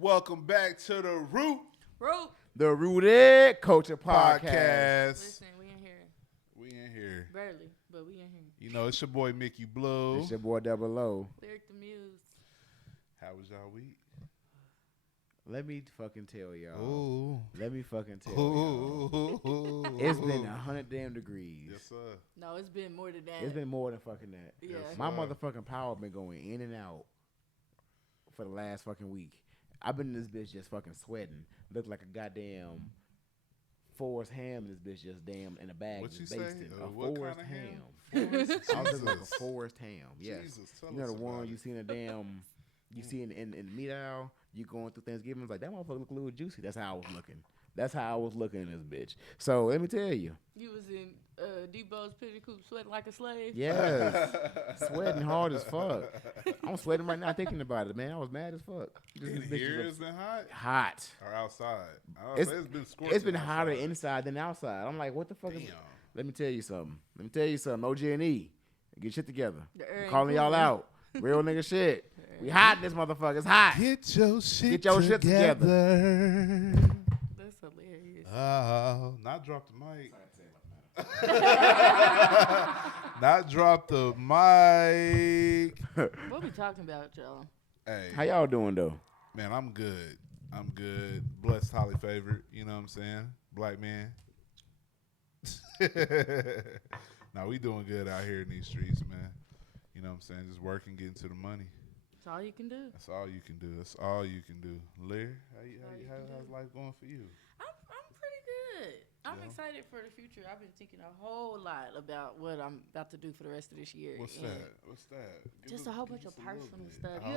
Welcome back to the Root The Rooted Culture Podcast. Listen, we in here. We in here. Barely, but we in here. You know, it's your boy Mickey Blue. It's your boy Double O. Lyric the Muse. How was y'all week? Let me fucking tell y'all. Ooh. Let me fucking tell y'all. It's been 100 damn degrees. Yes, sir. No, it's been more than that. It's been more than fucking that. Yeah. Yes, My sir. motherfucking power been going in and out for the last fucking week. I've been in this bitch just fucking sweating. Look like a goddamn Forrest ham in this bitch just damn in a bag. What you just say? basting. A What Forrest kind of ham. Forrest? I was looking like a Jesus. Forrest ham. Yes. Jesus, tell You know us the one about you it. see in a damn, you see in the meat aisle, you going through Thanksgiving, it's like, that motherfucker look a little juicy. That's how I was looking. That's how I was looking in this bitch. So let me tell you. You was in Debo's pity coop sweating like a slave? Yes. Sweating hard as fuck. I'm sweating right now thinking about it, man. I was mad as fuck. This In bitch is here up- it's been hot? hot. Or outside? I It's- say it's been scorching. It's been hotter outside. inside than outside. I'm like, what the fuck is Damn. Let me tell you something. OG&E. Get shit together. The air I'm ain't calling y'all cooling. out. Real nigga shit. We hot in this motherfucker. It's hot. Get your shit Get your shit together. That's hilarious. Oh, not drop the mic. Not drop the mic. What we talking about, y'all? Hey, How y'all doing though? man, I'm good. I'm good. Blessed, highly favored. You know what I'm saying? Black man. Now we doing good out here in these streets, man. You know what I'm saying? Just working, getting to the money. That's all you can do. That's all you can do. That's all you can do. Lear, how's life going for you? I'm pretty good. I'm Yeah. excited for the future. I've been thinking a whole lot about what I'm about to do for the rest of this year. What's and that? What's that? Just a whole bunch of personal stuff. Oh,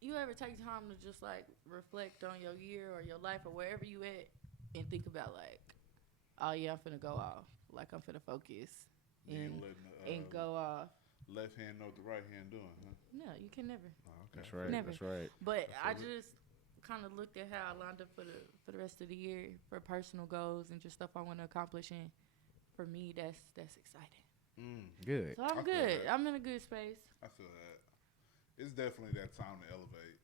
You ever take time to just like reflect on your year or your life or wherever you at and think about like, oh yeah, I'm finna go off. Like I'm finna focus and go off. Left hand know what the right hand doing, huh? No, you can never. Oh, okay. That's right. Never. That's right. But I feel it. just kind of looked at how I lined up for the rest of the year for personal goals and just stuff I want to accomplish. And for me, that's exciting. Good. So I'm I feel good. that. I'm in a good space. I feel that. It's definitely that time to elevate.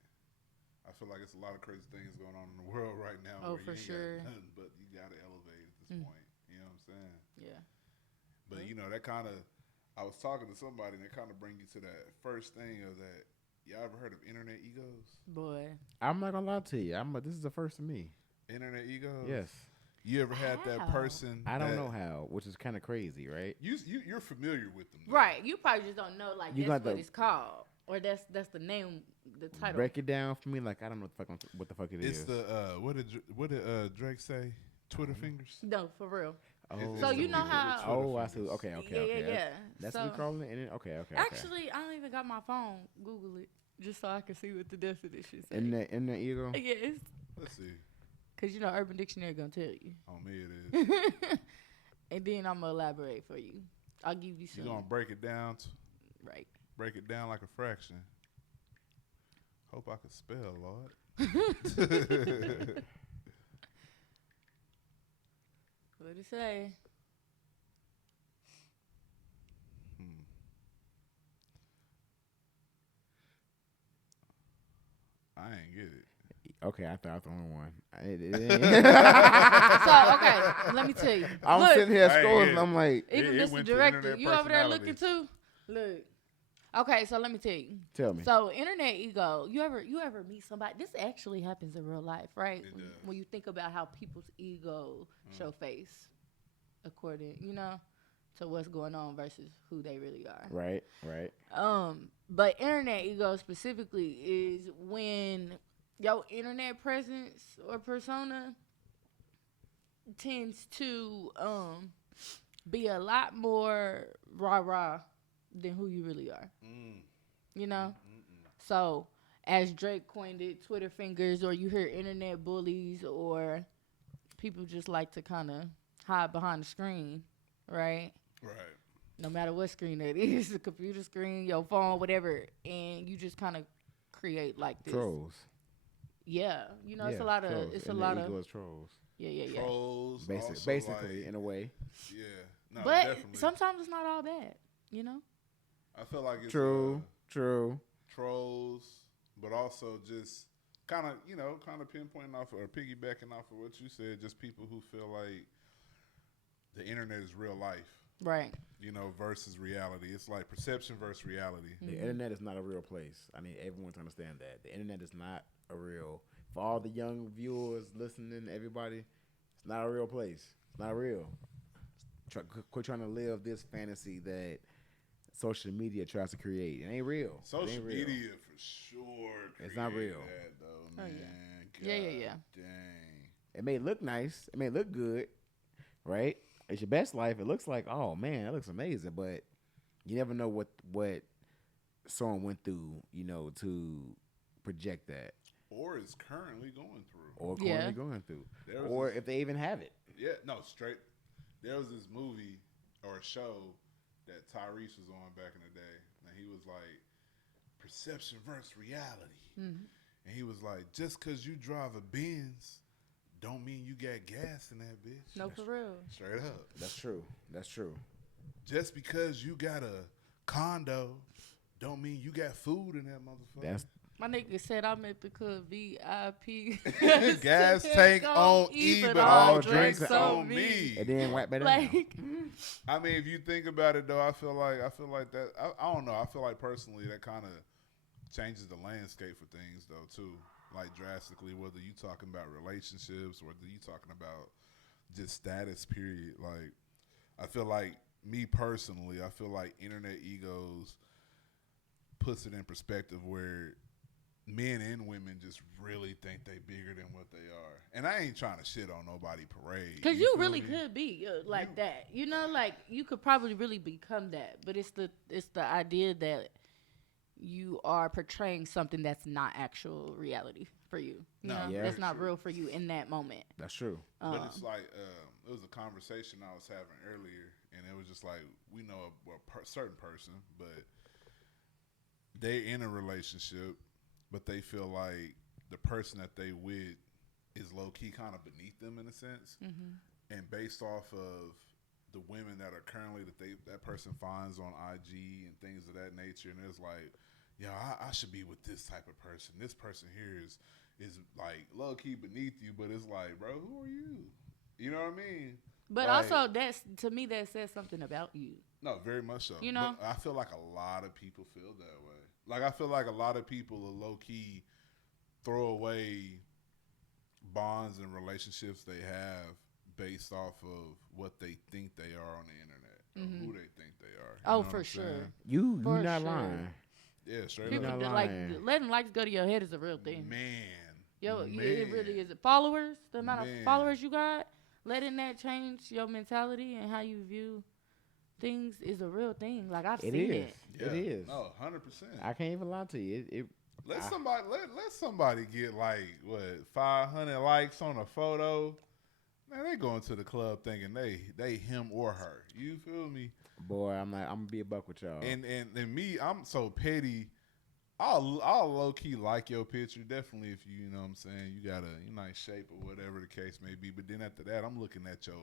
I feel like it's a lot of crazy things going on in the world right now. Oh, where for you ain't sure. Got nothing, but you got to elevate at this point. You know what I'm saying? Yeah. But you know that kind of. I was talking to somebody and it kind of bring you to that first thing of that. Y'all ever heard of internet egos? Boy. I'm not gonna lie to you. This is the first to me. Internet egos. Yes. You ever had How? that person? I don't that- know how, which is kind of crazy, right? You're familiar with them, though. Right. You probably just don't know like You that's got what the- it's called. Or that's the name, the title. Break it down for me, like I don't know what the fuck it is. It's the what did Drake say? Twitter fingers. No, for real. It's So the you know people with how- Twitter Oh, I see. fingers. Okay. Yeah. That's so, what we calling it. Okay. Actually, I don't even got my phone. Google it just so I can see what the definition says. In the ego. Yes. Let's see. Because, you know, Urban Dictionary going to tell you. On me it is. And then I'm going to elaborate for you. I'll give you some. You're gonna break it down. Right. Break it down like a fraction. Hope I can spell, Lord. What it say? I ain't get it. Okay, I thought I was the only one. So, okay, let me tell you. I'm Look, sitting here Hey, scrolling. yeah. And I'm like, even It Mr. went to Director, internet you over there looking personalities. too? Look. Okay, so let me tell you. tell me. So, internet ego, you ever meet somebody? This actually happens in real life, right? It does. When you think about how people's ego show face according, to what's going on versus who they really are. Right. But internet ego specifically is when your internet presence or persona tends to be a lot more rah-rah than who you really are. You know? So, as Drake coined it, Twitter fingers, or you hear internet bullies, or people just like to kind of hide behind the screen, right? Right. No matter what screen it is, the computer screen, your phone, whatever, and you just kind of create like this. Trolls. Yeah, it's Yeah, a lot of, trolls. it's a And lot the of, ego is trolls. yeah. Trolls. also, Basically, like, in a way. Yeah. No, But definitely. sometimes it's not all bad, I feel like it's True. trolls, but also just kind of pinpointing off or piggybacking off of what you said. Just people who feel like the internet is real life, Right. versus reality. It's like perception versus reality. The internet is not a real place. I need everyone to understand that. The internet is not a real. For all the young viewers listening, everybody, it's not a real place. It's not real. Quit trying to live this fantasy that social media tries to create. It ain't real. Social media for sure. It's not real. That, though, Oh, man. yeah. God Yeah. Dang. It may look nice. It may look good, right? It's your best life. It looks like, oh man, that looks amazing. But you never know what someone went through, to project that. Or is currently going through. Or currently going through. Or if they even have it. Yeah, no, straight. There was this movie or a show that Tyrese was on back in the day. And he was like, perception versus reality. Mm-hmm. And he was like, just because you drive a Benz don't mean you got gas in that bitch. No, for real. Straight up. That's true. That's true. Just because you got a condo don't mean you got food in that motherfucker. My nigga said I meant because VIP gas tank on E, but all drinks on me. And then wipe that Like, down. I mean, if you think about it, though, I feel like that. I don't know. I feel like personally that kind of changes the landscape for things, though, too. Like drastically, whether you talking about relationships, whether you talking about just status, period. Like, I feel like me personally, I feel like internet egos puts it in perspective where men and women just really think they bigger than what they are. And I ain't trying to shit on nobody parade. because you feel really me? could be like that. Like you could probably really become that. But it's the idea that you are portraying something that's not actual reality for you. You No, know? yeah. That's not real for you in that moment. That's true. But it's like, it was a conversation I was having earlier, and it was just like, we know a certain person, but they're in a relationship, but they feel like the person that they with is low-key kind of beneath them in a sense. Mm-hmm. And based off of the women that are currently, that person finds on IG and things of that nature, and it's like, I should be with this type of person. This person here is like low-key beneath you, but it's like, bro, who are you? You know what I mean? But like, also, to me, that says something about you. No, very much so. You know? But I feel like a lot of people feel that way. Like, I feel like a lot of people are low-key throw away bonds and relationships they have based off of what they think they are on the internet or who they think they are. You know what For I'm sure. saying? You For not sure. lying. Yeah, straight People up. not like lying. letting likes go to your head is a real thing. Man. It really is. Followers, the amount Man. of followers you got, letting that change your mentality and how you view things is a real thing. Like I've It seen is. it. Yeah. It is. No, 100%. I can't even lie to you. Let somebody get like 500 likes on a photo. Man, they going to the club thinking they him or her. You feel me? Boy, I'm gonna be a buck with y'all. And me, I'm so petty. I'll low key like your picture, definitely if you know what I'm saying, you got a nice shape or whatever the case may be. But then after that, I'm looking at your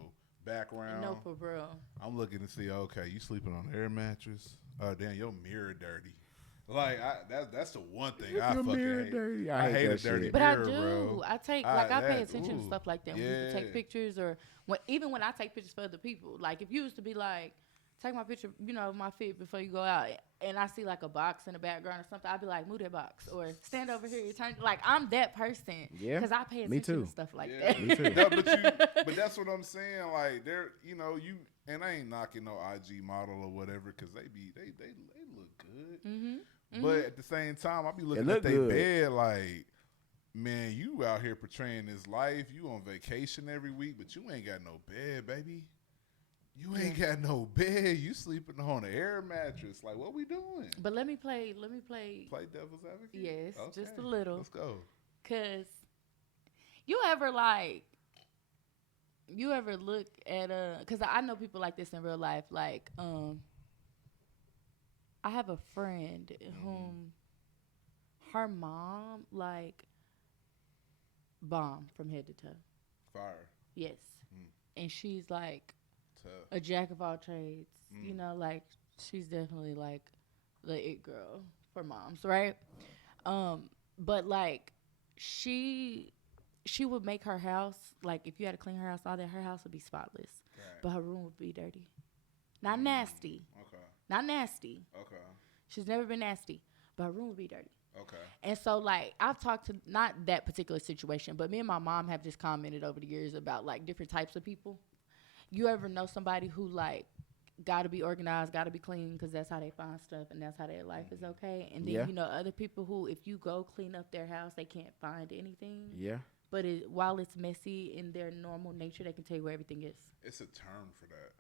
background. No, for real. I'm looking to see, okay, you sleeping on an air mattress? Oh damn, your mirror dirty. Like that's the one thing I Your fucking mirror hate. dirty. I hate a that dirty shit. But mirror, I do. bro. I pay attention to stuff like that. When people take pictures or even when I take pictures for other people. Like if you used to be like, take my picture, of my feet before you go out, and I see like a box in the background or something, I'd be like, move that box or stand over here. Like I'm that person. Yeah. Because I pay attention Me too. to stuff like Yeah. that. Me too. No, but that's what I'm saying. Like they're, you, and I ain't knocking no IG model or whatever because they look good. Mm-hmm. But at the same time, I be looking look at their good. bed like, man, you out here portraying this life. You on vacation every week, but you ain't got no bed, baby. You ain't got no bed. You sleeping on an air mattress. Like, what we doing? But let me play. Play devil's advocate? Yes, just a Okay, little. Let's go. Cause you ever look at cause I know people like this in real life. Like I have a friend whom her mom like bomb from head to toe. Fire. Yes, and she's like Tough. a jack of all trades. Like she's definitely like the it girl for moms, right? but like she would make her house, like if you had to clean her house, all that, her house would be spotless, Right. but her room would be dirty. Not nasty, Okay. not nasty. Okay. She's never been nasty, but her room would be dirty. Okay. And so, like, I've talked to, not that particular situation, but me and my mom have just commented over the years about, like, different types of people. You ever know somebody who, like, got to be organized, got to be clean because that's how they find stuff and that's how their life is okay? And then, Yeah. you know, other people who, if you go clean up their house, they can't find anything. Yeah. But while it's messy in their normal nature, they can tell you where everything is. It's a term for that.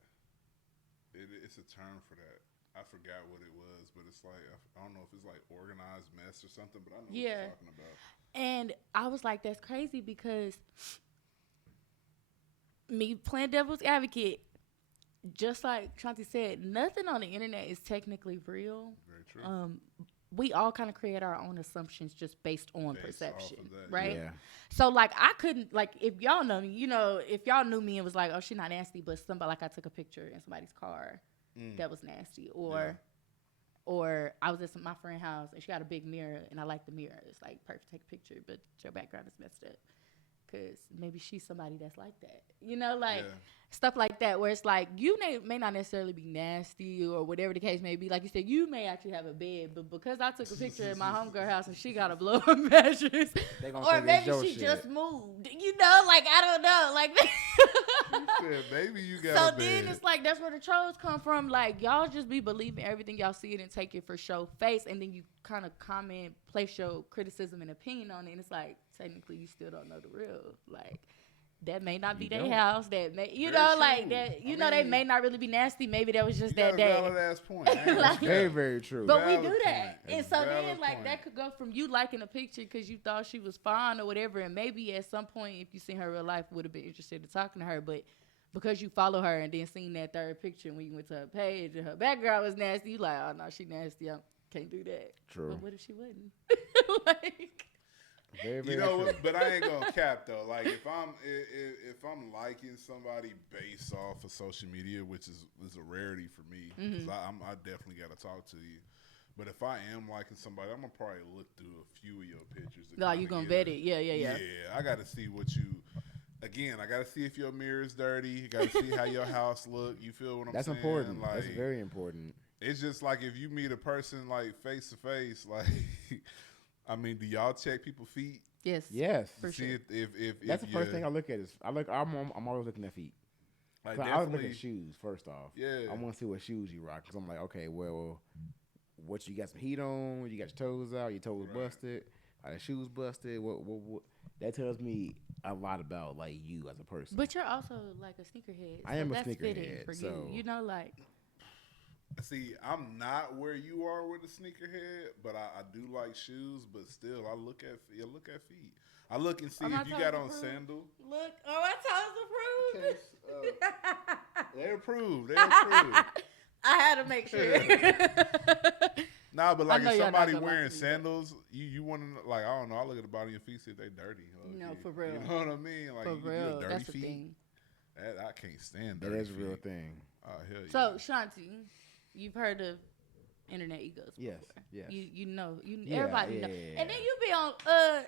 It's a term for that. I forgot what it was, but it's like, I don't know if it's like organized mess or something, but I know what you're talking about. And I was like, that's crazy because me playing devil's advocate, just like Shanti said, nothing on the internet is technically real. Very true. We all kind of create our own assumptions just based on perception, that, right? Yeah. So, like, I couldn't, like, if y'all know me, you know, if y'all knew me and was like, oh, she's not nasty, but somebody, like, I took a picture in somebody's car that was nasty, or I was at my friend's house and she got a big mirror and I like the mirror. It's like perfect, take a picture, but your background is messed up. Because maybe she's somebody that's like that. You know, like stuff like that where it's like you may not necessarily be nasty or whatever the case may be. Like you said, you may actually have a bed, but because I took a picture in my homegirl house and she got a blow up mattress, or maybe she just moved. You know, like I don't know. Like you said, maybe you got so a bed. then it's like that's where the trolls come from. Like y'all just be believing everything y'all see it and take it for show face, and then you kind of comment, place your criticism and opinion on it, and it's like technically you still don't know the real. Like that may not be their house. That may, you know, like that. You know, they may not really be nasty. Maybe that was just that day. Valid ass point. Like, Very, very true. But Valid we do that, point. and so then Valid like point. that could go from you liking a picture because you thought she was fine or whatever, and maybe at some point if you seen her real life would have been interested in talking to her, but because you follow her and then seen that third picture when you went to her page and her background was nasty, you like, oh no, she nasty. I can't do that. True. But what if she wasn't? Like, Very, very You know true. what? But I ain't gonna cap though. Like if I'm liking somebody based off of social media, which is a rarity for me, because I definitely got to talk to you. But if I am liking somebody, I'm gonna probably look through a few of your pictures. no, you gonna vet it? Yeah. Yeah, I got to see what you. Again, I got to see if your mirror is dirty. You got to see how your house look. You feel what I'm That's saying? important. Like, That's very important. it's just like if you meet a person like face to face, like, I mean, do y'all check people's feet? Yes. Yes. For See sure. if That's the first thing I look at is I'm always looking at feet. like So I always look definitely. at shoes first off. Yeah. I want to see what shoes you rock because I'm like, okay, well, what you got some heat on? You got your toes out? Your toes Right. busted? Are the shoes busted? What? That tells me a lot about like you as a person. But you're also like a sneakerhead. I am a that's fitting sneakerhead, for so- you. You know, like See, I'm not where you are with a sneakerhead, but I do like shoes. But still, I look at feet. I look and see Are my if you toes got on approved? sandal. look. Oh, my toes approved. They're approved. They're approved. I had to make sure. Nah, but like know if y'all not somebody gonna wearing like me, but- sandals, you want to like I don't know. I look at the bottom of your feet, see if they dirty. No, low-key. for real. You know what I mean? Like For you do real, a dirty that's the feet. thing. That I can't stand. that Dirty is a real feet. thing. Oh hell yeah. So, Shanti, you've heard of internet egos before. Yes, yes. You know, Yeah, everybody yeah, know. yeah, And then yeah. you be on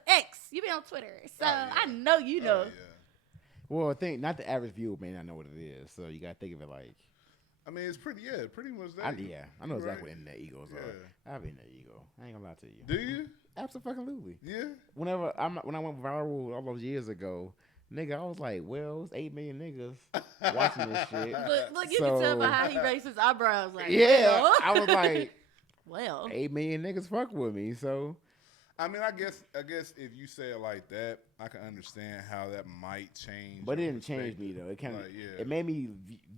X, you be on Twitter. So, yeah. I know you know. Oh, yeah. Well, I think not the average viewer may not know what it is, so you gotta think of it like, I mean, it's pretty much that. I know exactly Right. what internet egos Yeah. are. I have internet ego. I ain't gonna lie to you. Do you? Absolutely. Yeah. When I went viral all those years ago, nigga, I was like, well, it's 8 million niggas watching this shit. Look, you can tell by So- how he raised his eyebrows. Like, Yeah, well. I was like, well. 8 million niggas fuck with me, so I mean, I guess if you say it like that, I can understand how that might change. but it your didn't change me perspective. though. It kind of Like, yeah. it made me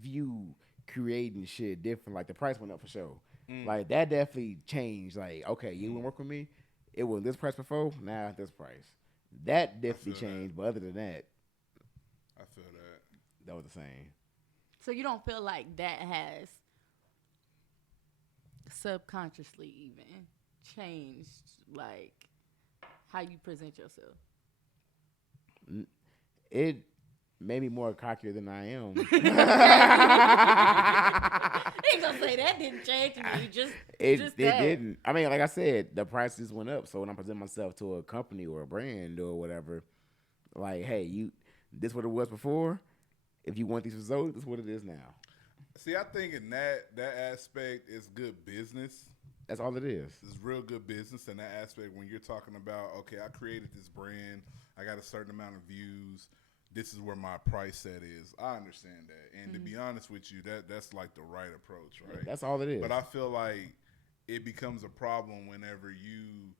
view creating shit different. Like the price went up for sure. Mm. Like that definitely changed. Like okay, you wouldn't work with me. It was this price before. Now it's this price. That definitely feel that. changed. But other than that, I feel that. that was the same. So you don't feel like that has subconsciously even changed like how you present yourself? It maybe more cockier than I am. Ain't gonna say that didn't change me. Just It that. didn't. I mean, like I said, the prices went up. So when I present myself to a company or a brand or whatever, like, hey, this what it was before. If you want these results, this is what it is now. See, I think in that aspect, it's good business. That's all it is. It's real good business in that aspect when you're talking about, okay, I created this brand, I got a certain amount of views. This is where my price set is. I understand that, and to be honest with you, that's like the right approach, right? Yeah, that's all it is. But I feel like it becomes a problem whenever you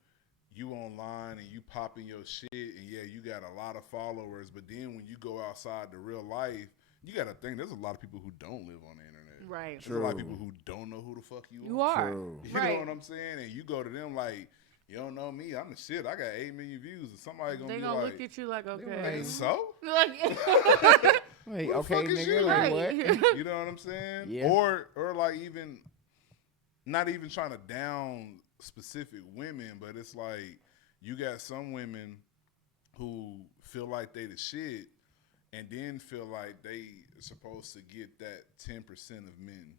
online and you popping your shit, and yeah, you got a lot of followers, but then when you go outside to real life, you got to think there's a lot of people who don't live on the internet. Right. There's a lot of people who don't know who the fuck you are. True. You know what I'm saying? And you go to them like, you don't know me. I'm the shit. I got 8 million views. And somebody They gonna look at you like, okay. like, so? Wait, Who the okay, fuck is nigga, you? like Right. what? You know what I'm saying? Yeah. Or like even, not even trying to down specific women, but it's like you got some women who feel like they the shit and then feel like they supposed to get that 10% of men.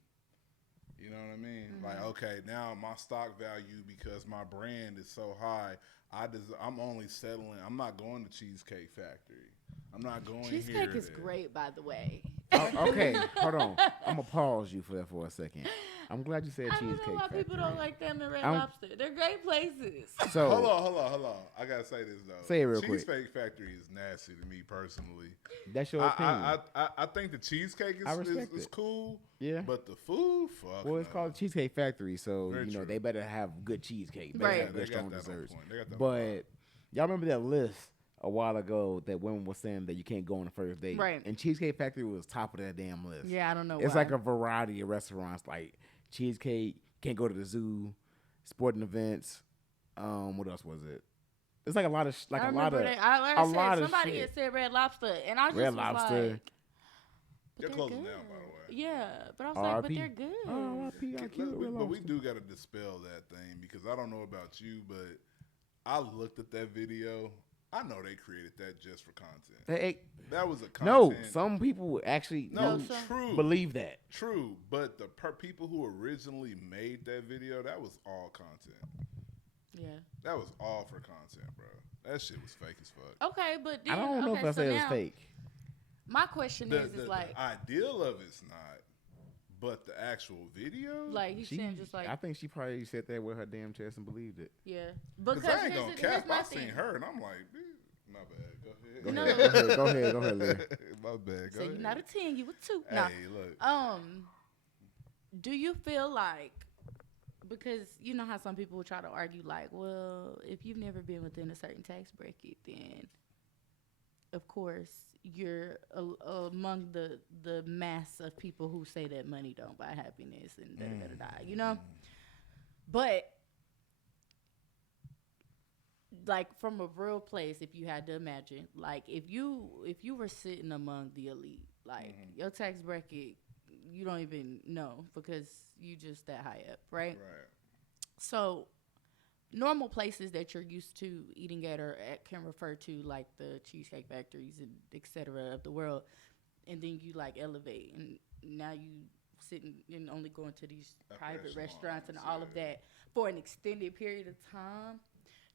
You know what I mean? Like, okay, now my stock value, because my brand is so high, I'm only settling. I'm not going to Cheesecake Factory. I'm not going Cheesecake here is great, by the way. Okay, hold on. I'm gonna pause you for that for a second. I'm glad you said I don't Cheesecake know why Factory. people don't like them and Red Lobster. They're great places. So Hold on. I gotta say this though. Say it real quick. Cheesecake Factory is nasty to me personally. that's your opinion. I think the cheesecake I is respect it. cool. Yeah. But the food, fuck. Well, it's no. called Cheesecake Factory, so Very you know true. they better have good cheesecake. They Right. have good They got strong that on desserts. point. They got that on But y'all remember that list a while ago that women were saying that you can't go on the first date, Right. And Cheesecake Factory was top of that damn list. Yeah, I don't know It's why. like a variety of restaurants, like cheesecake. Can't go to the zoo, sporting events. What else was it? It's like a lot of I a lot remember of that. I a said, lot of somebody shit. had said Red Lobster, and I just Red was Lobster. like, They're but closing good. down, by the way. Yeah, but I was like, but RIP. they're good. Oh, RIP, I killed Red But we Lobster. do got to dispel that thing because I don't know about you, but I looked at that video. I know they created that just for content. That was a No, content. some people actually No, do true. believe that. True, but the people who originally made that video, that was all content. Yeah. That was all for content, bro. That shit was fake as fuck. Okay, but then, I don't know okay, if I so say it was now, fake. My question is like, the ideal of it's not, but the actual video, like he's saying just like, I think she probably sat there with her damn chest and believed it. yeah, because I ain't gonna here's cap. my I thing. seen her and I'm like, my bad. Go Go ahead. ahead, go ahead, go ahead, Leah. My bad. Go So ahead. you're not a 10, you a 2. Hey, No. look. Do you feel like, because you know how some people will try to argue like, well, if you've never been within a certain tax bracket, then of course you're among the mass of people who say that money don't buy happiness and da. You know, but like from a real place, if you had to imagine, like if you were sitting among the elite, like your tax bracket, you don't even know because you just that high up, right? Right. So normal places that you're used to eating at or can refer to like the Cheesecake Factories and et cetera of the world, and then you like elevate, and now you sitting and only going to these private restaurants and all of that for an extended period of time.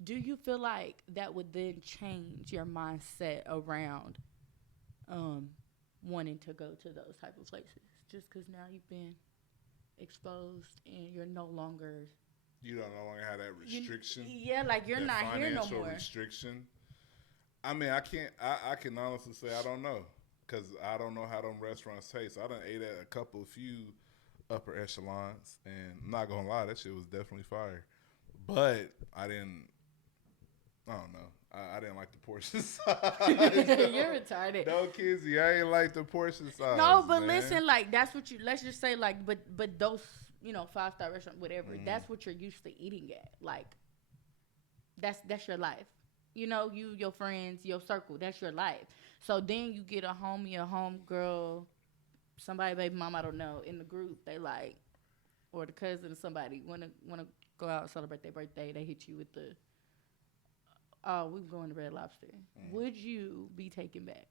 Do you feel like that would then change your mindset around wanting to go to those type of places? Just because now you've been exposed and you're no longer... You don't no longer have that restriction. Like you're that not here no financial more. restriction. I mean, I can't. I can honestly say I don't know because I don't know how them restaurants taste. I done ate at a few upper echelons, and I'm not gonna lie, that shit was definitely fire. But I don't know. I didn't like the portion size. You're retarded. No, Kizzy, I ain't like the portion size. No, but man. listen, like that's what you. Let's just say, like, but those, 5-star restaurant, whatever. That's what you're used to eating at. Like, that's your life. You, your friends, your circle. That's your life. So then you get a homie, a home girl, somebody, baby mom, I don't know, in the group. They like, or the cousin or somebody wanna go out and celebrate their birthday. They hit you with the, oh, we're going to Red Lobster. Would you be taken back?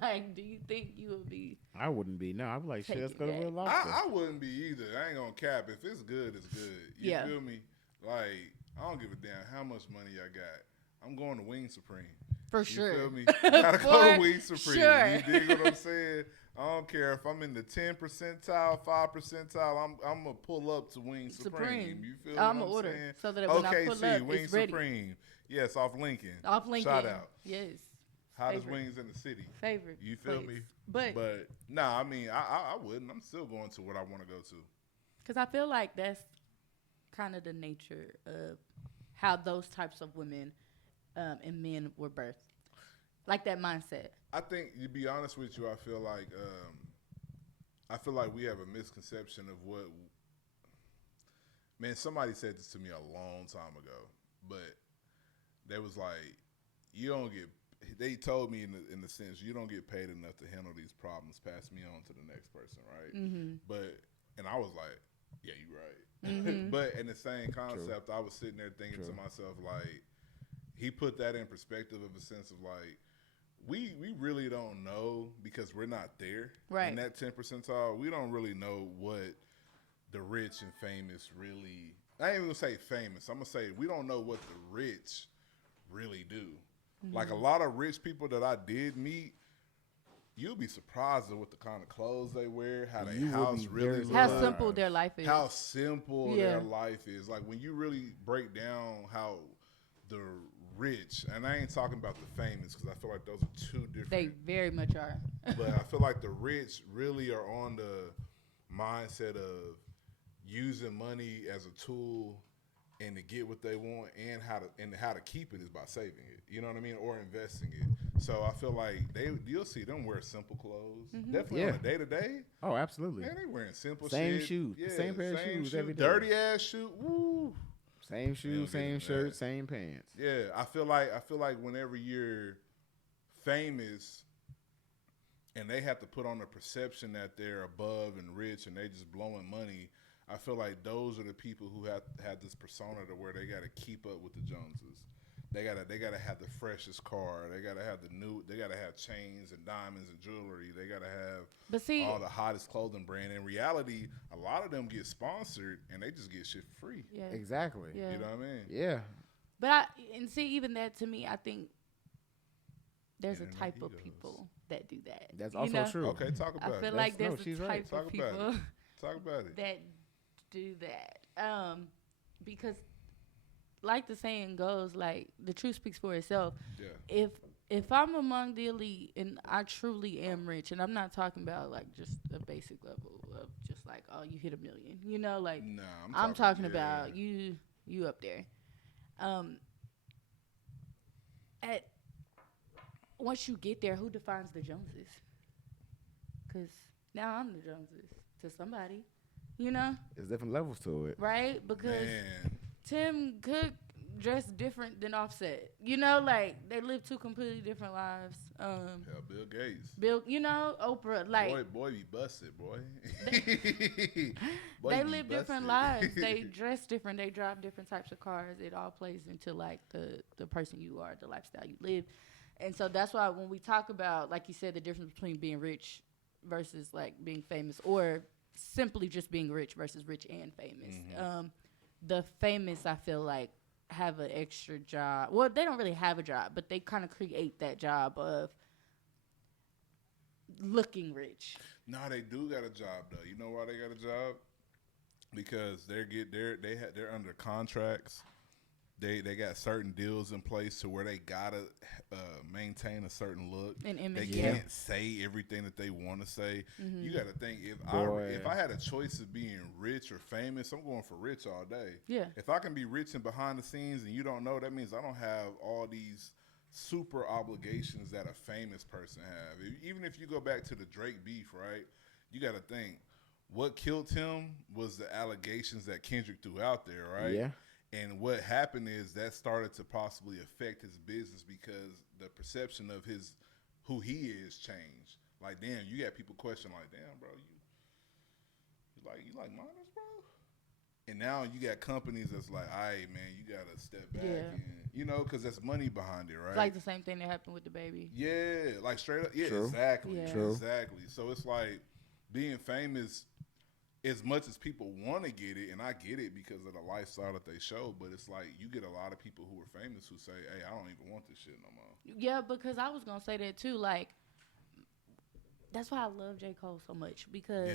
Like, do you think you would be? I wouldn't be. No, I'd be like, shit, let's go to Taking Red that. Lobster. I wouldn't be either. I ain't gonna cap. If it's good, it's good. You Yeah. feel me? Like, I don't give a damn how much money I got. I'm going to Wing Supreme. For You sure. feel me? Gotta go to For Wing Supreme. sure. You dig what I'm saying? I don't care if I'm in the 10 percentile, 5 percentile. I'm gonna pull up to Wing Supreme. You feel I'm what gonna I'm order saying? so that when I pull OKC, up, Wing it's ready. Supreme. Yes, off Lincoln. Off Lincoln. Shout out. Yes. Hottest Favorite. wings in the city. Favorite. You feel place. me? But nah, I mean, I wouldn't. I'm still going to what I want to go to. because I feel like that's kind of the nature of how those types of women and men were birthed. Like that mindset. I think, to be honest with you, I feel like we have a misconception of what. Man, somebody said this to me a long time ago, but they was like, you don't get. They told me in the sense you don't get paid enough to handle these problems. Pass me on to the next person, right? Mm-hmm. And I was like, yeah, you right. Mm-hmm. But in the same concept, I was sitting there thinking to myself, like, he put that in perspective of a sense of like, we really don't know because we're not there. Right. In that 10 percentile, we don't really know what the rich and famous really. I ain't even gonna say famous. I'm gonna say we don't know what the rich really do. Mm-hmm. Like a lot of rich people that I did meet, you'll be surprised at what the kind of clothes they wear, how their house really looks. How simple their life is. How simple Yeah. their life is. Like when you really break down how the rich, and I ain't talking about the famous because I feel like those are two different. They very much are. But I feel like the rich really are on the mindset of using money as a tool and to get what they want, and how to keep it is by saving it. You know what I mean, or investing it. So I feel like you'll see them wear simple clothes, definitely on a day to day. Oh, absolutely. Man, they wearing simple Same shit. shoes, Yeah, same pair of shoes every day. Dirty ass shoe. Woo. Same shoes, same get shirt, that. same pants. Yeah, I feel like whenever you're famous and they have to put on the perception that they're above and rich and they just blowing money, I feel like those are the people who have this persona to where they got to keep up with the Joneses. They gotta have the freshest car. They gotta have They gotta have chains and diamonds and jewelry. They gotta have all the hottest clothing brand. In reality, a lot of them get sponsored and they just get shit for free. Yeah. Exactly. Yeah. You know what I mean? Yeah. But even that to me, I think there's Internet a type of egos. people that do that. That's you also know? true. Okay, talk about I it. feel like no, there's she's a right. type Talk of about people Talk about it. that do that. Because like the saying goes, like the truth speaks for itself. Yeah. If I'm among the elite and I truly am rich, and I'm not talking about like just a basic level of just like, oh, you hit $1 million, you know, like Nah, I'm talking about you up there. At once you get there, who defines the Joneses? Because now I'm the Joneses to somebody, you know, There's different levels to it. right? Because Man. Tim Cook dressed different than Offset. You know, like they live two completely different lives. Hell, Bill Gates. Bill, you know, Oprah, like boy be busted, boy. they live different lives. They dress different. They drive different types of cars. It all plays into like the person you are, the lifestyle you live. And so that's why when we talk about, like you said, the difference between being rich versus like being famous, or simply just being rich versus rich and famous. The famous, I feel like, have an extra job. Well, they don't really have a job, but they kind of create that job of looking rich. Nah, they do got a job though. You know why they got a job? Because they're under contracts. They got certain deals in place to where they gotta maintain a certain look. An image. They can't say everything that they want to say. You got to think if I had a choice of being rich or famous, I'm going for rich all day. Yeah. If I can be rich and behind the scenes and you don't know, that means I don't have all these super obligations that a famous person have. Even if you go back to the Drake beef, right? You got to think what killed him was the allegations that Kendrick threw out there, right? Yeah. And what happened is that started to possibly affect his business because the perception of who he is changed. Like, damn, you got people question like, damn, bro, you like minors, bro? And now you got companies that's like, all right, man, you got to step back. Yeah. And, you know, because there's money behind it, right? It's like the same thing that happened with the baby. Yeah, like straight up. Yeah, True. exactly. Yeah. True. Exactly. So it's like being famous, as much as people want to get it, and I get it because of the lifestyle that they show, but it's like you get a lot of people who are famous who say, hey, I don't even want this shit no more. Yeah, because I was gonna say that too. Like, that's why I love J. Cole so much because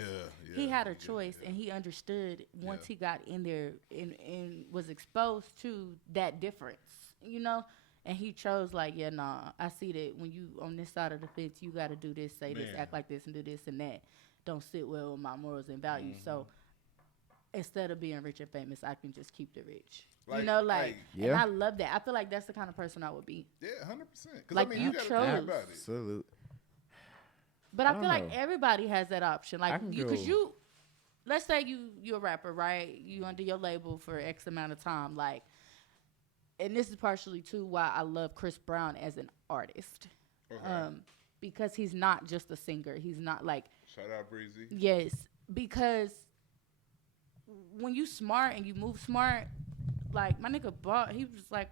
he had a choice and he understood once he got in there and was exposed to that difference, you know. And he chose like, yeah, nah, I see that when you on this side of the fence, you got to do this, say this, act like this, and do this and that. Don't sit well with my morals and values. So instead of being rich and famous, I can just keep the rich. Like, you know, like, yeah. and I love that. I feel like that's the kind of person I would be. Yeah, 100%. Like, I mean, you gotta chose. think about it. Absolute. But I don't feel like know. everybody has that option. Like, can because go- you, let's say you're a rapper, right? You under your label for X amount of time. Like, and this is partially, too, why I love Chris Brown as an artist. Okay. Because he's not just a singer. He's not like, Shout out Breezy. yes, because when you smart and you move smart, like, my nigga bought, he was like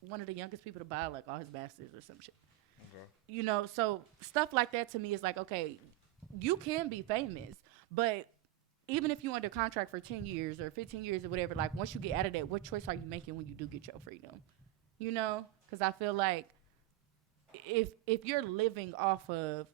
one of the youngest people to buy like all his masters or some shit. Okay. You know, so stuff like that to me is like, okay, you can be famous, but even if you under contract for 10 years or 15 years or whatever, like once you get out of that, what choice are you making when you do get your freedom? You know, because I feel like if you're living off of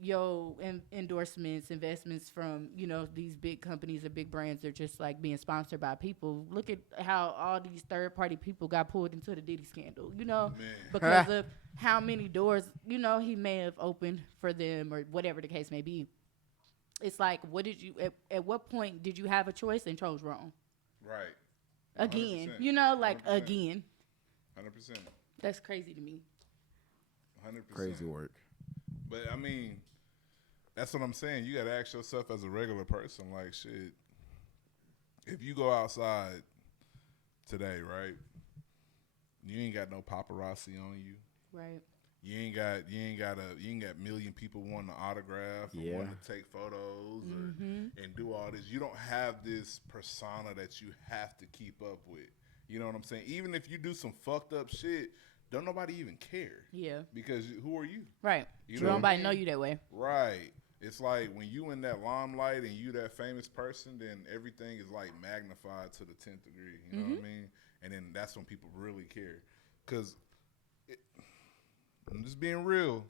your endorsements, investments from, you know, these big companies or big brands are just like being sponsored by people. Look at how all these third party people got pulled into the Diddy scandal, you know, because of how many doors, you know, he may have opened for them or whatever the case may be. It's like, what did you, at what point did you have a choice and chose wrong? Right. Again, 100%. you know, like 100%. again. 100%. That's crazy to me. 100%. Crazy work. But I mean, that's what I'm saying. You got to ask yourself as a regular person, like, shit, if you go outside today, right, you ain't got no paparazzi on you. Right. You ain't got million people wanting to autograph or wanting to take photos and do all this. You don't have this persona that you have to keep up with. You know what I'm saying? Even if you do some fucked up shit, don't nobody even care. Yeah. Because who are you? Right. You Don't know what I nobody mean? know you that way. Right. It's like when you in that limelight and you that famous person, then everything is like magnified to the 10th degree. You know what I mean? And then that's when people really care. Because I'm just being real,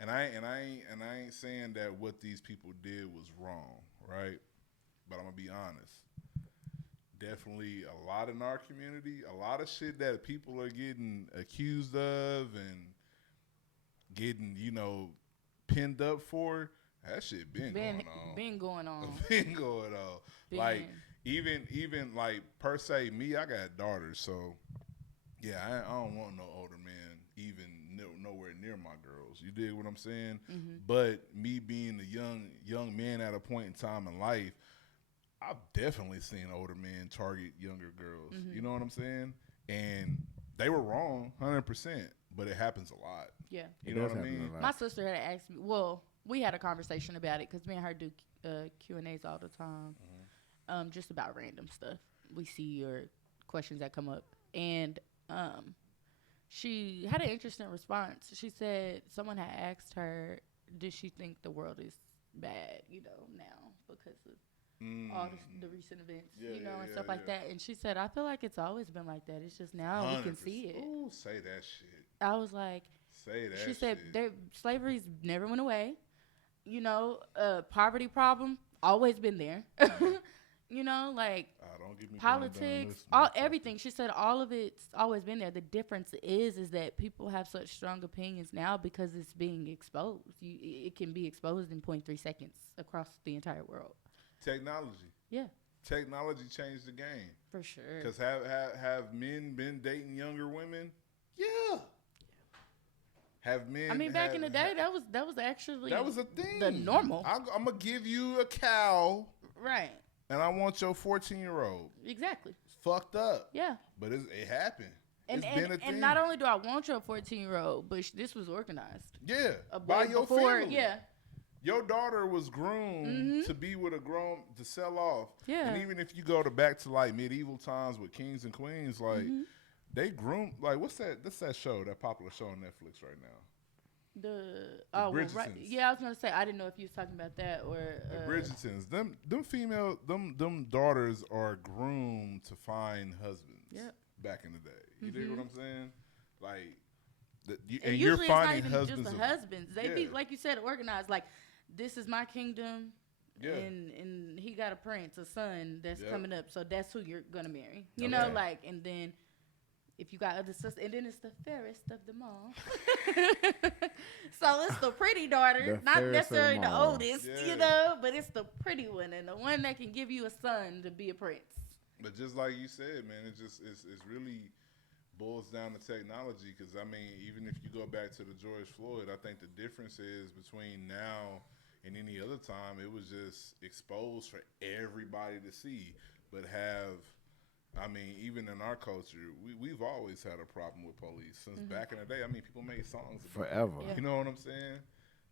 and I ain't saying that what these people did was wrong, right? But I'm gonna be honest. Definitely a lot in our community, a lot of shit that people are getting accused of and getting, you know, pinned up for. That shit been going on. Been going on. Been going on. Like even like per se, me, I got daughters, so yeah, I don't want no older man even nowhere near my girls. You dig what I'm saying? But me being a young man at a point in time in life, I've definitely seen older men target younger girls. You know what I'm saying? And they were wrong, 100%. But it happens a lot. Yeah. You know what I mean? My sister had asked me. Well, we had a conversation about it because me and her do Q&As all the time, just about random stuff we see or questions that come up. And she had an interesting response. She said someone had asked her, "Does she think the world is bad, you know, now because of all the recent events, and stuff like that?" And she said, "I feel like it's always been like that. It's just now we can see it." Ooh, say that shit. I was like, say that. She said, shit. "Slavery's never went away. You know, poverty problem always been there. You know, like Don't get me politics, everything." She said all of it's always been there. The difference is that people have such strong opinions now because it's being exposed. It can be exposed in 0.3 seconds across the entire world. Technology. Yeah. Technology changed the game. For sure. Because have men been dating younger women? Yeah. Have men? I mean, back in the day, that was actually that was a thing. The normal. I'm gonna give you a cow, right? and I want your 14-year-old. Exactly. It's fucked up. Yeah. But it happened. And it's been a thing. and not only do I want your 14-year-old, but this was organized. Yeah. By your before, family. yeah. Your daughter was groomed Mhm. to be with a grown to sell off. Yeah. And even if you go to back to like medieval times with kings and queens, like Mhm. they groomed like what's that show, that popular show on Netflix right now? Right. Bridgertons. Yeah, I was gonna say I didn't know if you was talking about that or The Bridgertons. Them female them daughters are groomed to find husbands. Yep. Back in the day. You dig what I'm saying? Like and you're usually finding it's not even husbands just of, the husbands. They be Yeah. like you said, organized. Like this is my kingdom, Yeah. and he got a prince, a son that's Yep. coming up. So that's who you're gonna marry. You Okay. know, like and then. If you got other sisters, and then it's the fairest of them all. So it's the pretty daughter, The not fairest of necessarily them the all. oldest, Yeah. you know, but it's the pretty one and the one that can give you a son to be a prince. But just like you said, man, it's really boils down to technology. Because I mean, even if you go back to the George Floyd, I think the difference is between now and any other time, it was just exposed for everybody to see. But I mean, even in our culture, we've always had a problem with police since back in the day. I mean, people made songs about Forever. Yeah. You know what I'm saying?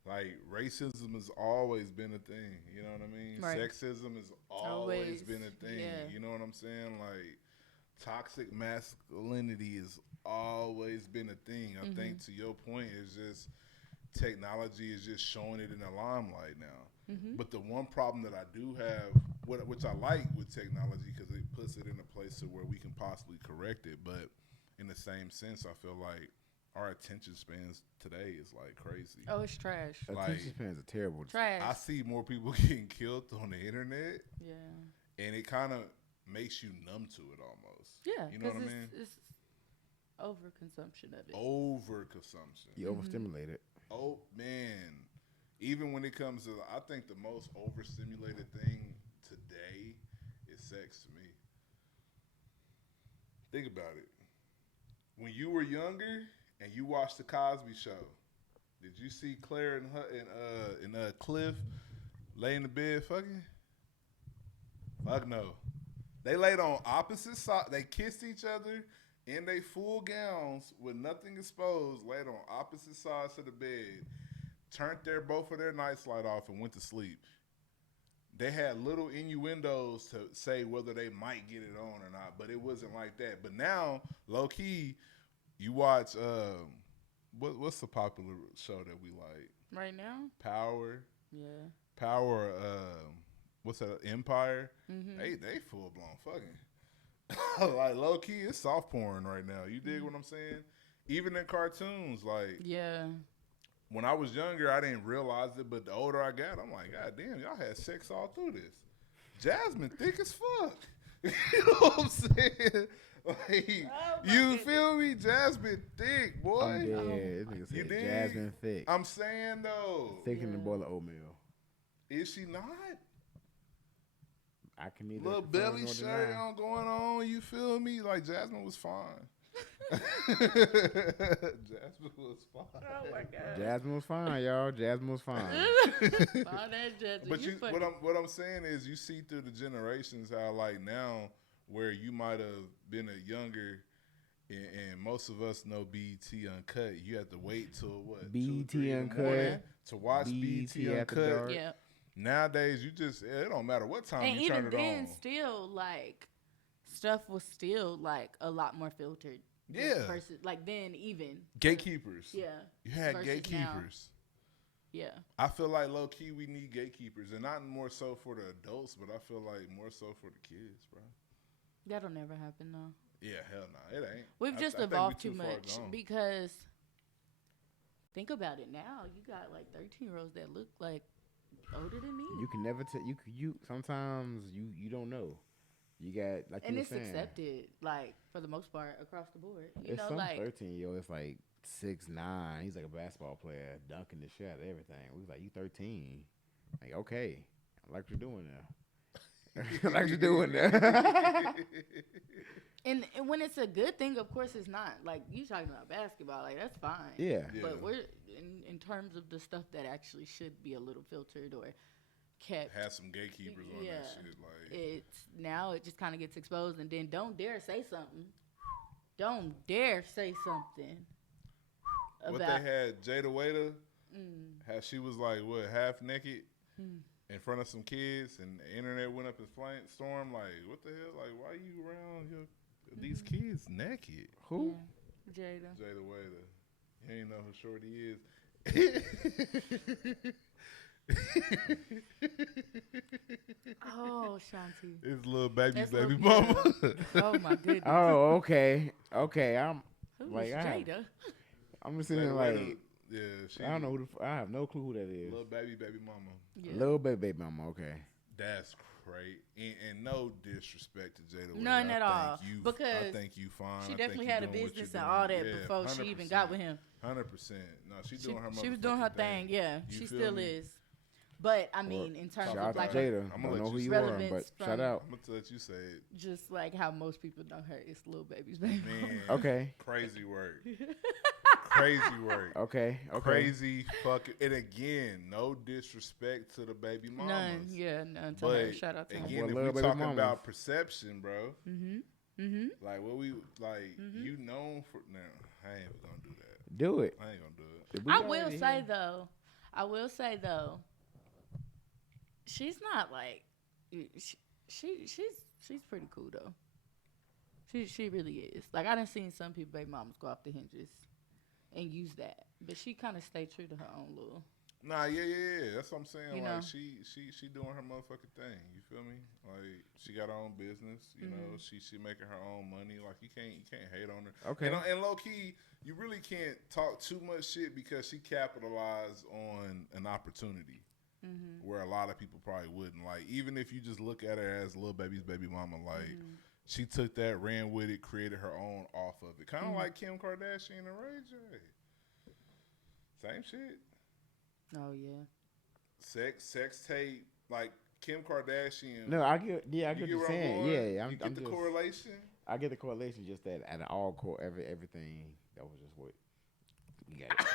Like racism has always been a thing. You know what I mean? Right. Sexism has always Always, been a thing. yeah. You know what I'm saying? Like toxic masculinity has always been a thing. I think to your point is just technology is just showing it in the limelight now. But the one problem that I do have, which I like with technology, because it puts it in a place to where we can possibly correct it. But in the same sense, I feel like our attention spans today is like crazy. Oh, it's trash. Like, Attention spans are terrible. Trash. I see more people getting killed on the internet, Yeah. and it kind of makes you numb to it almost. Yeah. You know what I 'cause mean? It's overconsumption of it. Overconsumption. You overstimulated. Oh man, even when it comes to, I think the most overstimulated thing today is sex to me. Think about it. When you were younger and you watched the Cosby Show, did you see Claire and Cliff lay in the bed fucking? Fuck no. They laid on opposite sides. They kissed each other in their full gowns with nothing exposed, laid on opposite sides of the bed, turned both of their nights light off, and went to sleep. They had little innuendos to say whether they might get it on or not, but it wasn't like that. But now, low key, you watch what's the popular show that we like? Right now? Power. Yeah. Power. What's that? Empire. Mm-hmm. They full blown fucking. Like low key, it's soft porn right now. You dig what I'm saying? Even in cartoons, like Yeah. when I was younger, I didn't realize it, but the older I got, I'm like, God damn, y'all had sex all through this. Jasmine thick as fuck. You know what I'm saying? Like, Oh my you goodness. feel me? Jasmine thick, boy. I'm dead. This nigga You said dig? Jasmine thick. I'm saying though, Thicker than a Yeah. bowl of oatmeal. is she not? I can neither Little confirm belly nor shirt deny. on going on. You feel me? Like Jasmine was fine. Jasmine was fine. Oh my god. Jasmine was fine, y'all. Jasmine was fine. All that judging. But you fucking- what I'm saying is, you see through the generations how like now, where you might have been a younger, and most of us know BET Uncut. You have to wait till what? 2, 3 in the BET morning Uncut. to watch BET BET After Uncut. Dark. Yeah. Nowadays, it don't matter what time And you turn even it then, on. still like stuff was still like a lot more filtered. Yeah. Versus like then even. Gatekeepers. Yeah. You had Versus gatekeepers. Yeah. I feel like low key we need gatekeepers, and not more so for the adults, but I feel like more so for the kids, bro. That'll never happen though. Yeah, hell no, it ain't. We've I just think we evolved too far much gone. because think about it now. You got like 13-year-olds that look like older than me. You can never tell. You sometimes you don't know. You got like And you were it's saying. accepted, like for the most part, across the board. You It's know, some like 13-year-old. It's like 6'9". He's like a basketball player, dunking the shit out of everything. We was like, you 13. Like, okay, I like what you're doing now. I like what you're doing now. and when it's a good thing, of course it's not. Like you talking about basketball, like that's fine. Yeah. Yeah. But we're in terms of the stuff that actually should be a little filtered or kept. Had some gatekeepers on Yeah. that shit. Like, It's now it just kind of gets exposed, and then don't dare say something. Don't dare say something what about. they had, Jada Waiter How she was like, what, half naked in front of some kids, and the internet went up in storm. Like, what the hell? Like, why you around these kids naked? Who? Yeah. Jada. Jada Waiter. You ain't know who Shorty is. Oh, Shanti. It's little baby That's baby little- mama. Oh my goodness. Oh, okay. I'm Who's like, Jada? I'm just sitting Jada there Waiter, like, yeah, she. I don't know who I have no clue who that is. Little baby mama. Yeah. Little baby mama. Okay. That's great. And no disrespect to Jada. None Waiter. at all. I Because think you fine. She I definitely think you had a doing what business you're and all doing. that Yeah, before she even got with him. 100%. No, she doing her. She was doing her motherfucking thing. Yeah, You she feel still me? is. But I mean, in terms Shout of out like to Jada. I'm I gonna don't know let who you you are, relevance but from- shout out. I'm gonna let you say it. just like how most people know her, it's Lil Baby's baby. Man. Okay. Crazy work. Crazy work. Okay. Crazy fucking. And again, no disrespect to the baby mamas. None. Yeah, none to her. But Shout out to her. again, Well, if love we baby talking mamas. about perception, bro, Mm-hmm. what we like, you known for. No, I ain't even gonna do that. Do it. I ain't gonna do it. We I will already say here. though, she's not like she's pretty cool though. She really is. Like I done seen some people baby mamas go off the hinges and use that, but she kind of stay true to her own little. Nah, yeah. That's what I'm saying. You like know? she doing her motherfucking thing. You feel me? Like she got her own business. You know, she making her own money. Like you can't hate on her. Okay. And low key, you really can't talk too much shit because she capitalized on an opportunity where a lot of people probably wouldn't. Like even if you just look at her as Lil Baby's baby mama, like she took that, ran with it, created her own off of it. Kind of like Kim Kardashian and Ray J. Same shit. Oh yeah. Sex tape, like Kim Kardashian. No, I get what get you're where I'm saying. going? Yeah, You get I'm the just, correlation. I get the correlation. Just that at all everything that was just what you got.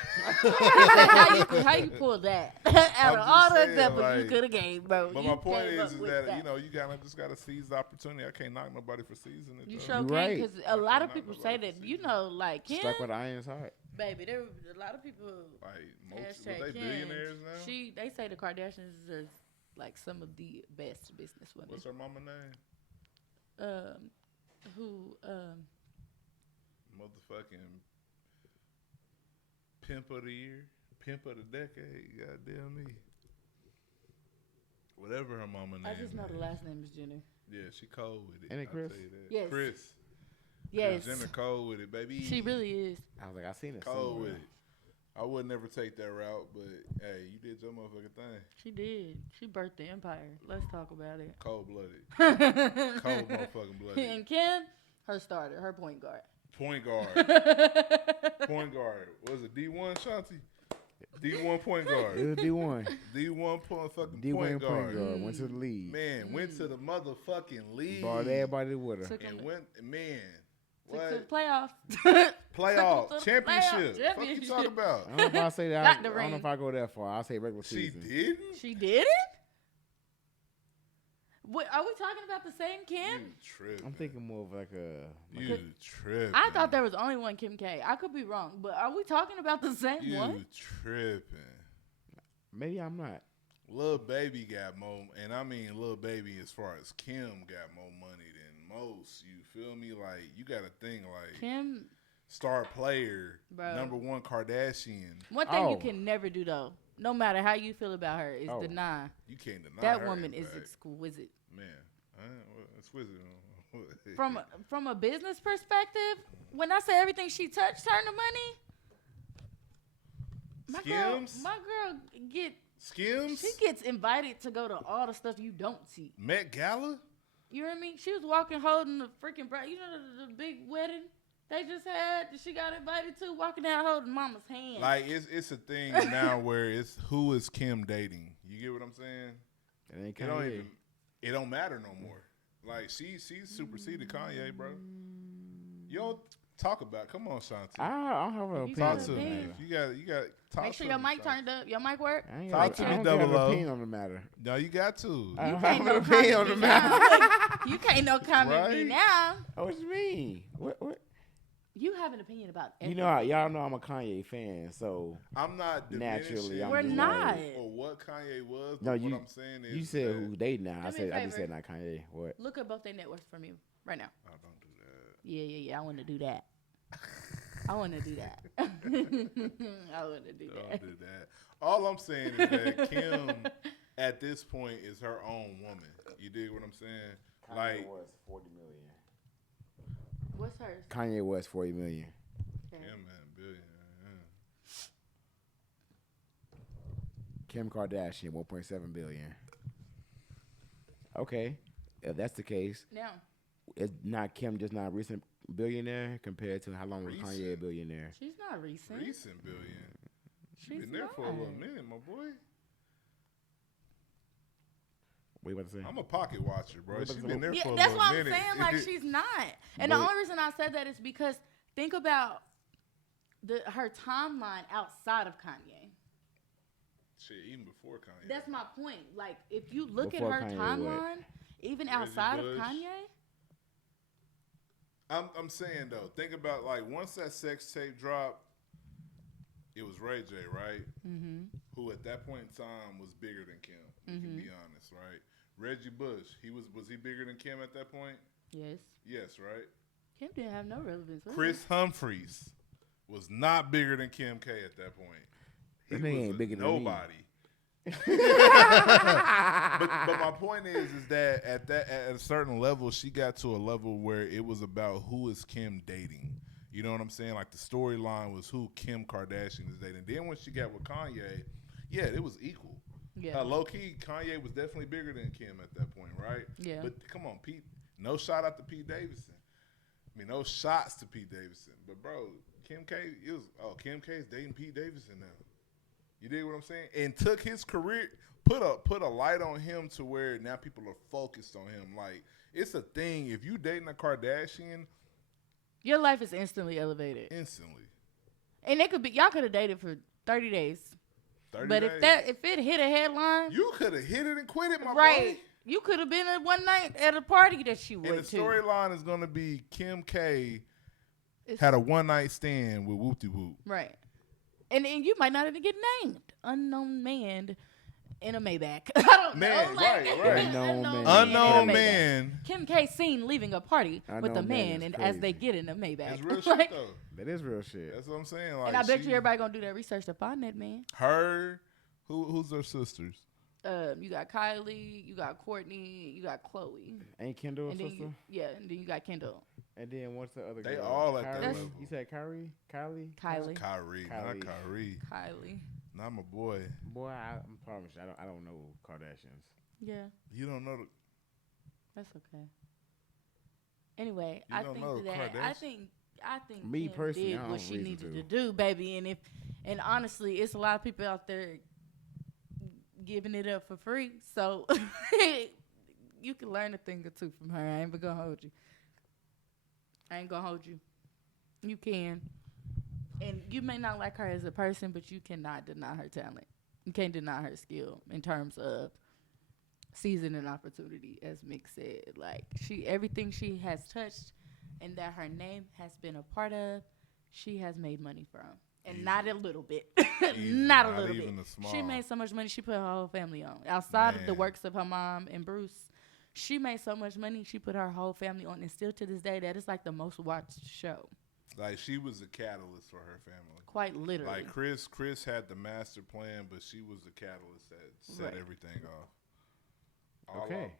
how you pull that out I'm of just all the saying, examples you like- could have gave, bro? But you my point came up is with that you know you just gotta seize the opportunity. I can't knock nobody for seizing it. You though. sure You can, right. because a lot of Not people nobody say that. can You see know, like Kim, Stuck with iron's heart. baby. There a lot of people. Like most, hashtag was they Kim, billionaires now? They say the Kardashians are like some of the best business women. What's her mama name? Motherfucking pimp of the year, pimp of the decade. Goddamn me. Whatever her mama name. I just know is. the last name is Jenner. Yeah, she cold with it. Ain't it I'll Chris? tell you that. Yes. Chris. Yes, Kris Jenner cold with it, baby. she really is. I was like, I seen it cold somewhere. with it. I would never take that route, but hey, you did your motherfucking thing. She did. She birthed the empire. Let's talk about it. Cold blooded. Cold motherfucking blooded. And Kim, her starter, her point guard. Point guard. Point guard. Was it D1, Shanti? D1 point It guard. was D1. D1 fucking D1 point guard. went to the league. Man, went to the motherfucking league. Brought everybody with her. Took And him went, man. took to the What? playoffs. Playoff. Took him to the Championship. playoff. Fuck you talking about? I don't know if I say that. Got I the don't know ring. if I go that far. I'll say regular She season. didn't? She did it? Wait, are we talking about the same Kim? You tripping. I'm thinking more of like a. You tripping. I thought there was only one Kim K. I could be wrong, but are we talking about the same You one? tripping. Maybe I'm not. Lil Baby got more, and I mean Lil Baby as far as Kim got more money than most. You feel me? Like, you got to think like Kim, star player, Bro. #1 Kardashian. one thing you Oh. can never do though, no matter how you feel about her, is Oh. deny You can't deny that her woman is impact. exquisite. Man, exquisite. From a business perspective, when I say everything she touched turned to money, Skims? my girl Skims? she gets invited to go to all the stuff you don't see. Met Gala? You know what I mean? She was walking holding the freaking bride. You know the big wedding they just had that she got invited to, walking down holding mama's hand. Like, it's a thing now where it's who is Kim dating? You get what I'm saying? It ain't It kind don't of even. It don't matter no more. Like she superseded Kanye, bro. You don't talk about it. Come on, Shanti. I don't have an You Talk opinion. to gotta me. think. You got talk Make sure to your me, mic Shanti. turned up. Your mic work? I ain't Talk got, to I me, don't got an 00. opinion on the matter. No, you got to. I don't can't have no an opinion on the comment matter. You can't no comment me Right? now. What you mean? What? You have an opinion about You everything. know, y'all know I'm a Kanye fan, so I'm not naturally, diminishing I'm We're just not. like, or what Kanye was. no, But what you I'm saying is you said that, who they now. Do I me a said I just favor. said not Kanye. What? Look at both their net worth for me right now. Oh, don't do that. Yeah. I want to do that. I want to do that. I want to do Don't that. do that. All I'm saying is that Kim, at this point, is her own woman. You dig what I'm saying? Like, was 40 million. What's hers? Kanye was 40 million. Okay. Kim had a billion. Yeah. Kim Kardashian 1.7 billion. Okay, if that's the case, Now, is not Kim just not a recent billionaire compared to how long was Kanye a Recent. billionaire? she's not recent. Recent billion. She's She's been there for a little not. minute, my boy. What you about to say? I'm a pocket watcher, bro. What She's about been there Yeah, for a that's little what I'm minute. saying. Like she's not. And the But- only reason I said that is because think about her timeline outside of Kanye. Shit, even before Kanye. That's my point. Like if you look Before at her Kanye, timeline, even Reggie outside of Bush. Kanye, I'm saying though, think about like once that sex tape dropped, it was Ray J, right? mm-hmm. Who at that point in time was bigger than Kim. We can be honest, right? Reggie Bush, was he bigger than Kim at that point? Yes. Yes, right? Kim didn't have no relevance. was Chris Humphries was not bigger than Kim K at that point. He That nigga was ain't a bigger than me. nobody. but my point is that at a certain level, she got to a level where it was about who is Kim dating. You know what I'm saying? Like the storyline was who Kim Kardashian is dating. Then when she got with Kanye, yeah, it was equal. Yeah. Low key, Kanye was definitely bigger than Kim at that point, right? Yeah. But come on, Pete. No shout out to Pete Davidson. I mean, no shots to Pete Davidson. But bro, Kim K is dating Pete Davidson now. You dig what I'm saying? And took his career, put a light on him to where now people are focused on him. Like it's a thing. If you dating a Kardashian, Your life is instantly elevated. instantly. And it could be y'all could have dated for 30 days. 30 But days. if it hit a headline, You could have hit it and quit it, my right. boy. You could have been at one night at a party that she And went the to. storyline is going to be Kim K It's- had a one night stand with Whoop De Whoop. Right. And you might not even get named. Unknown man in a Maybach. I don't Man, know. right. Unknown man. in a Unknown Maybach. man. Kim K seen leaving a party with a Unknown man man is and as they crazy. get in a Maybach. It's real Like, shit though. That is real shit. That's what I'm saying. Like and I bet she- you everybody gonna do that research to find that man. Her, who's her sisters? You got Kylie, you got Courtney, you got Chloe, Ain't Kendall a and then sister? and then you got Kendall, And then what's the other girl? They all at that Kyrie? level. You said Kyrie? Kylie, Kyrie, not Kylie. Kyrie. Kylie. Not my boy. Boy, I'm promise you, I don't know Kardashians. Yeah, You don't know the that's okay. Anyway, You I don't think know that Kardashian? I think Me Kim personally, did I what don't she reason needed to. to do, baby. And honestly, it's a lot of people out there giving it up for free. So you can learn a thing or two from her. I ain't gonna hold you. You can. And you may not like her as a person, but you cannot deny her talent. You can't deny her skill in terms of season and opportunity, as Mick said. Like everything she has touched and that her name has been a part of, she has made money from. And Easy. not a little bit. Easy, not a not little even bit. a small. She made so much money, she put her whole family on. Outside of the Man. works of her mom and Bruce, she made so much money, she put her whole family on. And still to this day, that is like the most watched show. like she was a catalyst for her family. Quite literally. Like Chris had the master plan, but she was the catalyst that set Right. everything off. All Okay. off.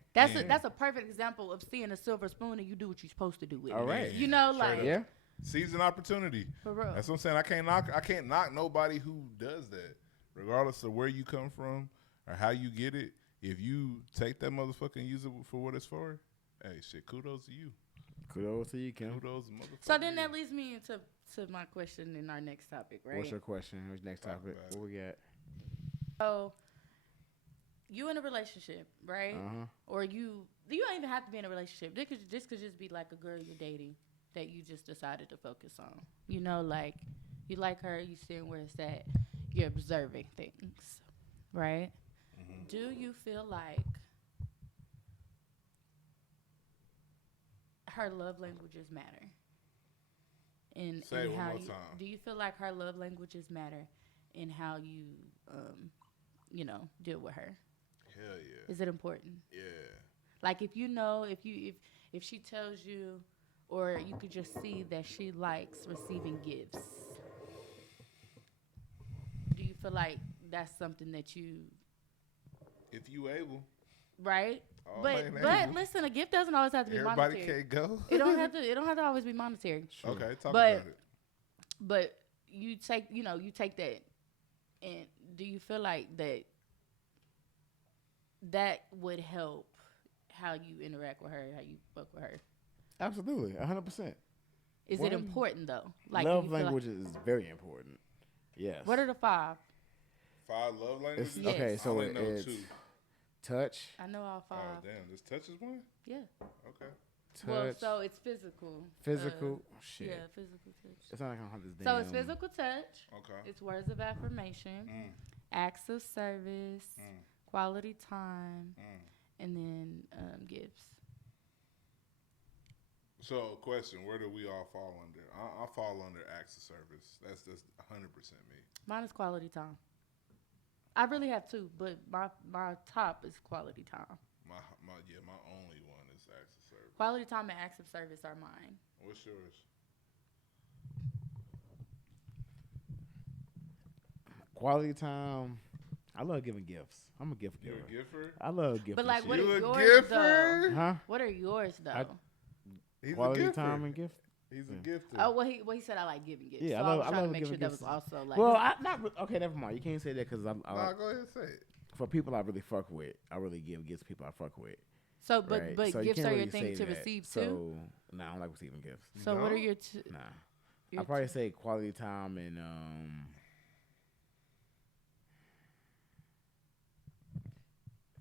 That's a perfect example of seeing a silver spoon and you do what you're supposed to do with All it. right. You know, Straight like up. Yeah. Season opportunity. for real. That's what I'm saying. I can't knock nobody who does that, regardless of where you come from or how you get it. If you take that motherfucker and use it for what it's for, hey, shit, kudos to you. Kudos to you, Kim. Kudos to motherfucker. So then that leads me into my question in our next topic, right? What's your question? What's next Talk topic? about it. What we got? So you in a relationship, right? Uh-huh. Or you don't even have to be in a relationship. This could just be like a girl you're dating that you just decided to focus on. You know, like you like her, you seeing where it's at, you're observing things, right? Mm-hmm. Do you feel like her love languages matter? Say it one how more you time. do you feel like her love languages matter in how you deal with her? Hell yeah. Is it important? Yeah. Like if you know if she tells you or you could just see that she likes receiving gifts, do you feel like that's something that you If you able. right? All But ain't but able. listen, a gift doesn't always have to be Everybody monetary. can't go. It don't have to always be monetary. True. Okay, talk But about it. but you take that, and do you feel like that would help how you interact with her, how you fuck with her? Absolutely, 100%. Is One, it important though? Like do love you feel like- language is very important. Yes. what are the 5? 5 love languages? Yes. Okay, I so only know it's 2. touch, I know all 5. Oh, damn. This touch is one? Yeah. Okay. touch, Well, so it's physical. physical. Shit. Yeah, physical touch. It's not like I don't have this damn. So it's physical touch. Okay. It's words of affirmation, Mm, acts of service, mm, quality time, mm. and then gifts. So, question, where do we all fall under? I fall under acts of service. That's just 100% me. Mine is quality time. I really have 2, but my top is quality time. My only one is acts of service. Quality time and acts of service are mine. What's yours? Quality time. I love giving gifts. I'm a gift You giver. a giver? I love gifting. But like, shit. what You are a yours giver? Huh? What are yours though? He's Quality a gifter. time and gift. He's a Yeah. gifter. Oh, well, he said I like giving gifts. Yeah, so I love- was I trying love to make sure giving that was gifts. also like. Well, I not re- okay. Never mind. You can't say that because Nah, go ahead and say it. for people I really fuck with. I really give gifts to people I fuck with. so, but right? but So you gifts can't are your really thing say to that. receive so, too. Nah, I don't like receiving gifts. So what are No? your Nah, your I probably say quality time and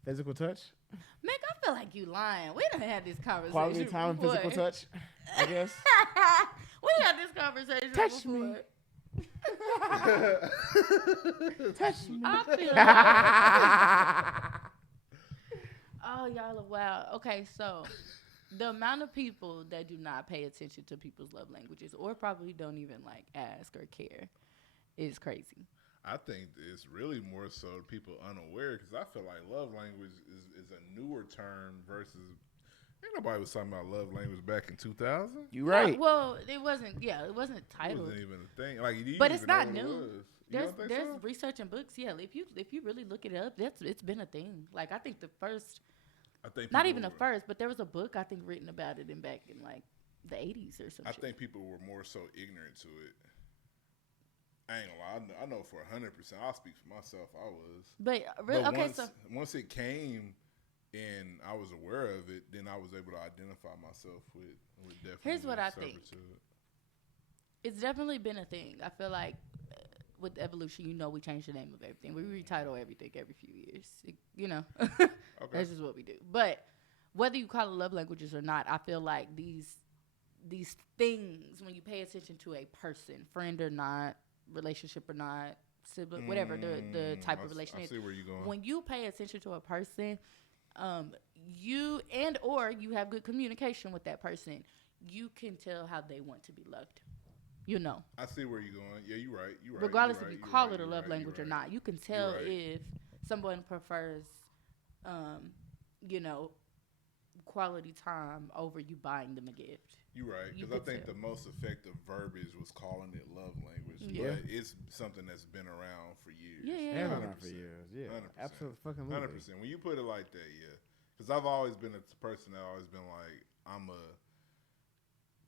physical touch. Mick, I feel like you lying. We done had this conversation. Quality time and before. physical touch. I guess. We had this conversation. Touch before. me. Touch me. I feel oh, y'all are wild. Okay, so the amount of people that do not pay attention to people's love languages or probably don't even like ask or care is crazy. I think it's really more so people unaware because I feel like love language is a newer term versus ain't nobody was talking about love language back in 2000. You right. Well, it wasn't It titled. wasn't even a thing. Like, you didn't But it's even know not what it new. was. You don't think There's so? research in books. Yeah, if you really look it up, it's been a thing. Like I think the first, I think not people even the were- first, but there was a book I think written about it back in like the 80s or something. I think people were more so ignorant to it. I ain't gonna lie. I know for 100%. I'll speak for myself. I was. But really, But okay, once it came and I was aware of it, then I was able to identify myself with definitely. Here's what I think. servitude. it's definitely been a thing. I feel like with evolution, we change the name of everything. We retitle everything every few years. Okay. That's just what we do. But whether you call it love languages or not, I feel like these things, when you pay attention to a person, friend or not, relationship or not, sibling, whatever the type of relation I is, see where you're going. when you pay attention to a person, you have good communication with that person, you can tell how they want to be loved. I see where you're going. Yeah, you're right. Regardless you're if right, you you're call right, it a you're love right, language you're or right. not, you can tell right. if someone prefers, quality time over you buying them a gift. You're right, You because I could think tell. the most effective verbiage was calling it love language. Yeah. But it's something that's been around for years. Yeah. Been 100%. around for years. Yeah. 100%. Absolutely fucking 100%. When you put it like that, yeah. Because I've always been a person that always been like, I'm a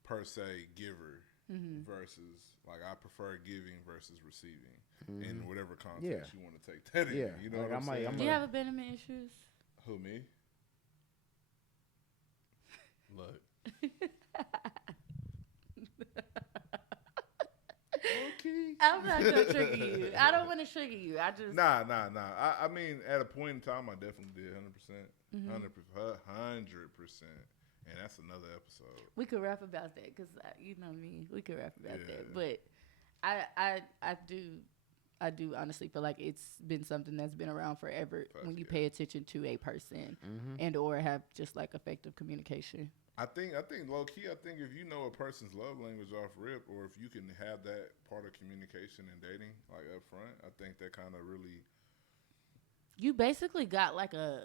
per se giver versus, like, I prefer giving versus receiving in whatever context you want to take that in. Yeah. You know Like, what I'm saying? Do you have abandonment issues? Who, me? Look. Okay. I'm not gonna trigger you. I don't want to trigger you. I just Nah. I mean, at a point in time, I definitely did 100%. 100%. And that's another episode. we could rap about that because you know me. We could rap about Yeah. that, but I do honestly feel like it's been something that's been around forever Fuck when you yeah. pay attention to a person and or have just like effective communication. I think low key. I think if you know a person's love language off rip, or if you can have that part of communication and dating like up front, I think that kind of really You basically got like a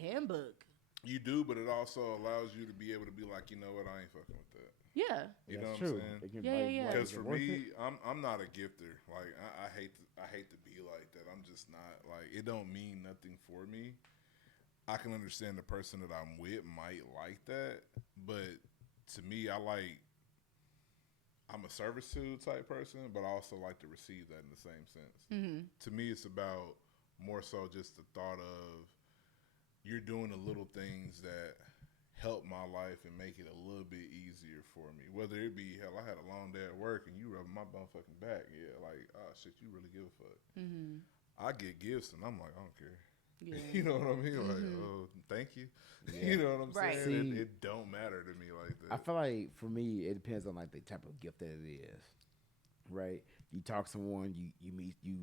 handbook. you do, but it also allows you to be able to be like, you know what, I ain't fucking with that. Yeah. You know That's what I'm true. saying? It can, Yeah. Because is it for worth me, it? I'm not a gifter. Like I hate to be like that. I'm just not like it. Don't mean nothing for me. I can understand the person that I'm with might like that, but to me, I'm a servitude type person, but I also like to receive that in the same sense. Mm-hmm. To me, it's about more so just the thought of you're doing the little things that help my life and make it a little bit easier for me. Whether it be hell, I had a long day at work and you rubbing my motherfucking back. Yeah, like oh shit, you really give a fuck. Mm-hmm. I get gifts and I'm like, I don't care. Yeah. You know what I mean? Like, Mhm. oh, thank you. Yeah. You know what I'm Right. saying? See- It don't matter to me like that. I feel like for me, it depends on like the type of gift that it is, right? You talk to someone, you meet, you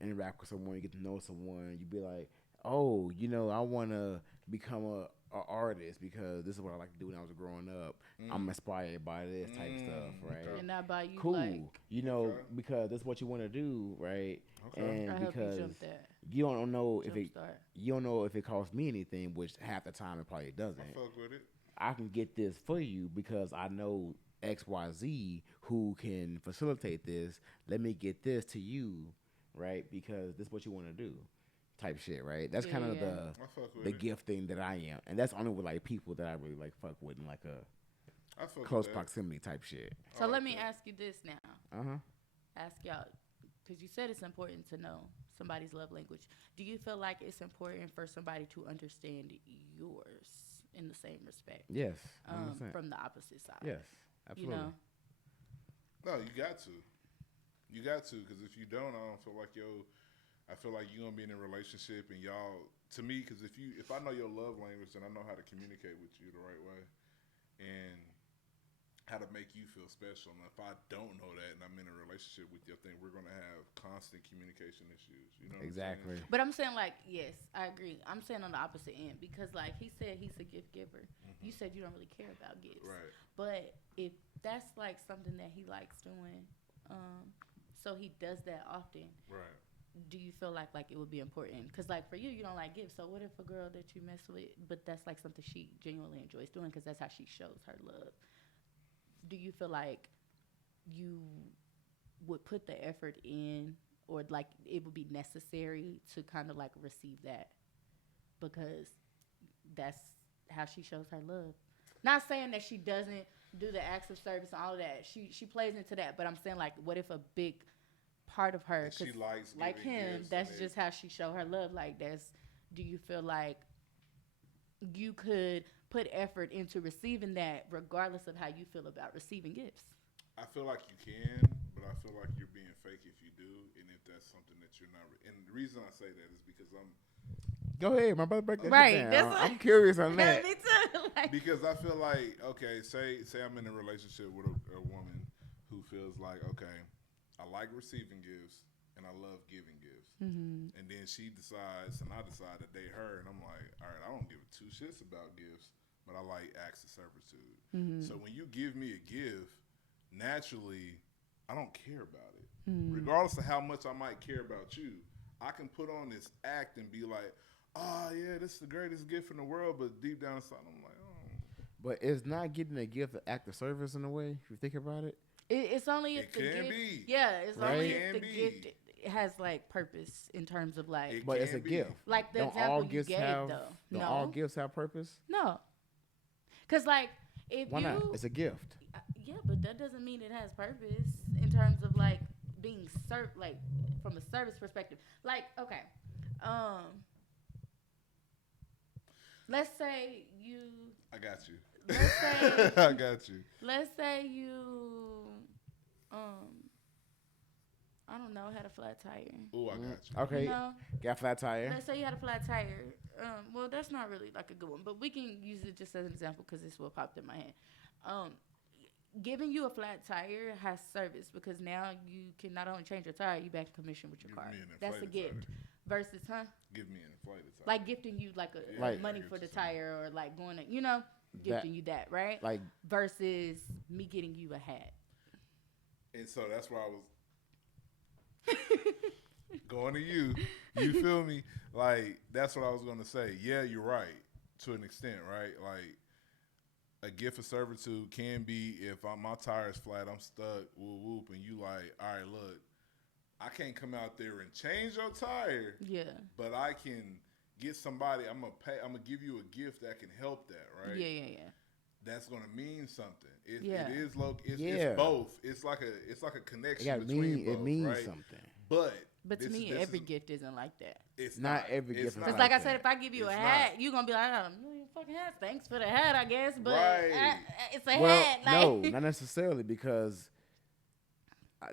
interact with someone, you get to know someone. You be like, oh, I want to become a artist because this is what I like to do when I was growing up. I'm inspired by this type stuff, right? okay. And not by you Cool, like Okay. because that's what you want to do, right? Okay. And I help you because jump that. you don't know if it Jumpstart. you don't know if it costs me anything, which half the time it probably doesn't. I fuck with it. I can get this for you because I know XYZ who can facilitate this. Let me get this to you, right? Because this is what you want to do, type shit, right? That's kind of Yeah. I fuck with the it. gifting that I am, and that's only with like people that I really like fuck with in like a I fuck close with that. proximity type shit. So I let like me that. ask you this now. Ask y'all, because you said it's important to know somebody's love language. Do you feel like it's important for somebody to understand yours in the same respect Yes, 100%. from the opposite side? Yes, You absolutely. know? No, you got to. You got to, because if you don't, I don't feel like I feel like you're gonna be in a relationship and y'all. To me, because if I know your love language, then I know how to communicate with you the right way, and how to make you feel special. And if I don't know that, and I'm in a relationship with you, I think we're gonna have constant communication issues. You know? What Exactly. But I'm saying, like, yes, I agree. I'm saying on the opposite end because, like, he said he's a gift giver. You said you don't really care about gifts. Right. But if that's, like, something that he likes doing, so he does that often, Right. do you feel like it would be important? Because, like, for you, you don't like gifts. So what if a girl that you mess with, but that's, like, something she genuinely enjoys doing because that's how she shows her love. Do you feel like you would put the effort in or, like, it would be necessary to kind of, like, receive that? Because that's how she shows her love. Not saying that she doesn't do the acts of service and all of that. She plays into that. But I'm saying, like, what if a big part of her, And she 'cause likes like giving him, gifts that's and just how she show her love. Like, do you feel like you could put effort into receiving that regardless of how you feel about receiving gifts? I feel like you can, but I feel like you're being fake if you do, and if that's something that you're not. And the reason I say that is because Go ahead, my brother. Break that Right, shit that's down. what- I'm curious on that. Me too. Like, because I feel like okay, say I'm in a relationship with a woman who feels like okay, I like receiving gifts and I love giving gifts, and then she decides and I decide to date her, and I'm like, all right, I don't give two shits about gifts, but I like acts of servitude. So when you give me a gift, naturally, I don't care about it, regardless of how much I might care about you. I can put on this act and be like, oh yeah, this is the greatest gift in the world, but deep down inside, I'm like, oh. But it's not getting a gift an act of service in a way, if you think about it. it's only if It the can gift, be. yeah, it's Right? only It if can the be. gift has like purpose in terms of like, It But it's can a be. gift. like the Don't example all you gifts gave have? though. Don't No, all gifts have purpose? no, because like if Why you, not? It's a gift. yeah, but that doesn't mean it has purpose in terms of like being served, like from a service perspective. Like, okay, let's say you, I got you. let's say, I got you. let's say you, I don't know, had a flat tire. Oh, I got you. Okay, You know, got flat tire. let's say you had a flat tire. Well, that's not really like a good one, but we can use it just as an example because this is what popped in my head. Giving you a flat tire has service because now you can not only change your tire, you back in commission with your Give car. me an That's a inflated gift. tire. Versus, Give me an inflated tire. like gifting you like a Yeah, Like- money I get for the what you're saying. tire or like going to, you know. gifting you that, right? Like versus me getting you a hat. And so that's why I was going to you. You feel me? Like, that's what I was going to say. Yeah, you're right to an extent, right? Like, a gift of servitude can be if my tire's flat, I'm stuck, whoop, whoop, and you like, all right, look, I can't come out there and change your tire. Yeah. But I can get somebody, I'm gonna give you a gift that can help that, right? Yeah. That's gonna mean something. It is Yeah. it's both. It's like a connection it between both, it means right? something. But to me, every gift isn't like that. It's not every gift is Because like like I that. said, if I give you It's a hat, not. you're going to be like, I got a million fucking hats. Thanks for the hat, I guess. But Right. it's a Well, hat. no, Like, not necessarily because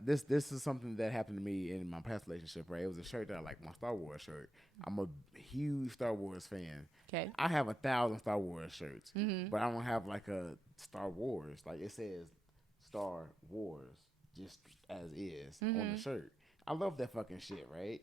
this is something that happened to me in my past relationship. Right, it was a shirt that I like, my Star Wars shirt. I'm a huge Star Wars fan. okay. I have 1,000 Star Wars shirts, Mm-hmm. but I don't have like a Star Wars. Like it says Star Wars just as is on the shirt. I love that fucking shit, right?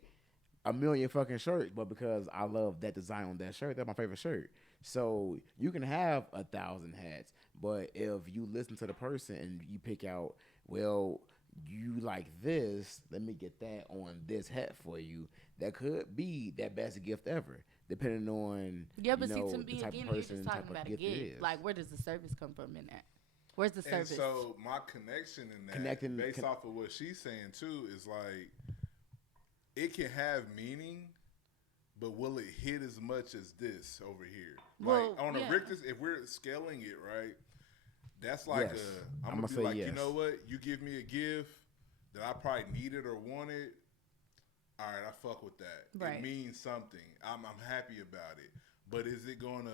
A million fucking shirts, but because I love that design on that shirt, that's my favorite shirt. So you can have 1,000 hats, but if you listen to the person and you pick out, well, you like this, let me get that on this hat for you. That could be that best gift ever, depending on But you know, see, to the me, type again, of you're person, just talking type of about a gift it gift. is. Like, where does the service come from in that? Where's the And service? so my connection in that, based off of what she's saying too, is like it can have meaning, but will it hit as much as this over here? Well, like on yeah. a Richter, if we're scaling it right, that's like Yes. I'm I'ma gonna be say like, yes. you know what? You give me a gift that I probably needed or wanted. All right, I fuck with that. Right. It means something. I'm happy about it. But is it gonna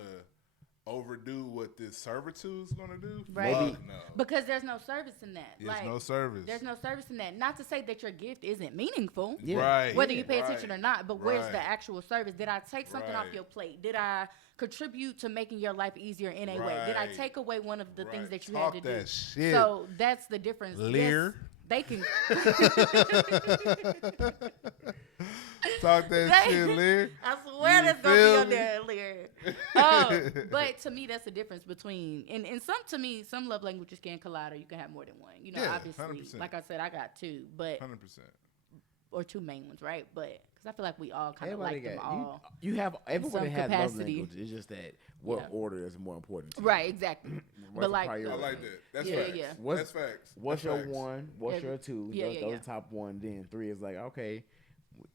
overdo what this servitude's gonna do? Right. Fuck no. Because there's no service in that. There's like, no service. There's no service in that. Not to say that your gift isn't meaningful. Yeah. Right. Whether you pay Right. attention or not, but where's the Right. actual service? Did I take something off Right. your plate? Did I contribute to making your life easier in a way? Did I Right. take away one of the things Right. that you Talk had to that do? shit. So that's the difference. Lear. Yes, they can. Talk that shit, Lear. I swear You that's gonna be feel on me? there, Lear. But to me, that's the difference between and some love languages can collide, or you can have more than one. You know, Yeah, obviously, 100%. like I said, I got two, but 100%. or two main ones, right? But because I feel like we all kind of Everybody like them got all. you have everybody some has love capacity. language. It's just that what Yeah. order is more important. To you. Right, exactly. What's But the like, priority? I like that. That's Yeah, facts. yeah. What's- That's facts. What's That's your facts. one? What's Every- your two? yeah, those yeah, those yeah. are top one. Then three is like, okay,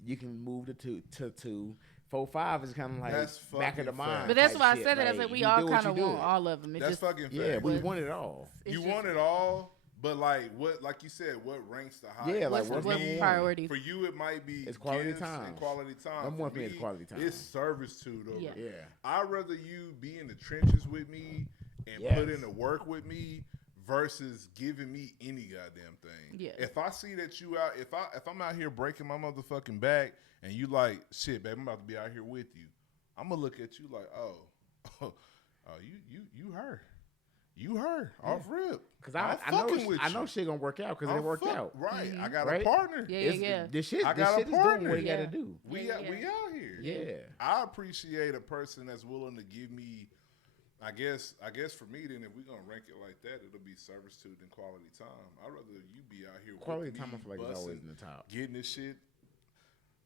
you can move to two. 4, 5 is kind of like That's back of the fucking mind. facts. but that's type why I shit. said it. I Like, said we you all do what kind you of do. want all of them. It That's just fucking facts. Yeah, we But- want it all. it's You just- want it all, but like you said, what ranks the highest? Yeah, like what's what's what number one? priority? For you, it might be It's quality gifts time. and quality time. Number one For for me is me, quality time. It's servitude over. Yeah. Yeah. I'd rather you be in the trenches with me and Yes. put in the work with me versus giving me any goddamn thing. Yeah. If I see that you out, if I'm out here breaking my motherfucking back and you like, shit, babe, I'm about to be out here with you, I'm gonna look at you like, oh, you her. You her off rip. Cause I'm I know fucking with I know you. shit gonna work out because it I'm worked fuck- out. Right. I got Right? a partner. Yeah, It's- yeah. This shit, I this got a shit is doing partner. what you Yeah. gotta do. We Yeah, out here. Yeah. I appreciate a person that's willing to give me. I guess for me, then if we're gonna rank it like that, it'll be servitude and quality time. I'd rather you be out here. Quality with time, me, I feel like is always busting, in the top. getting this shit.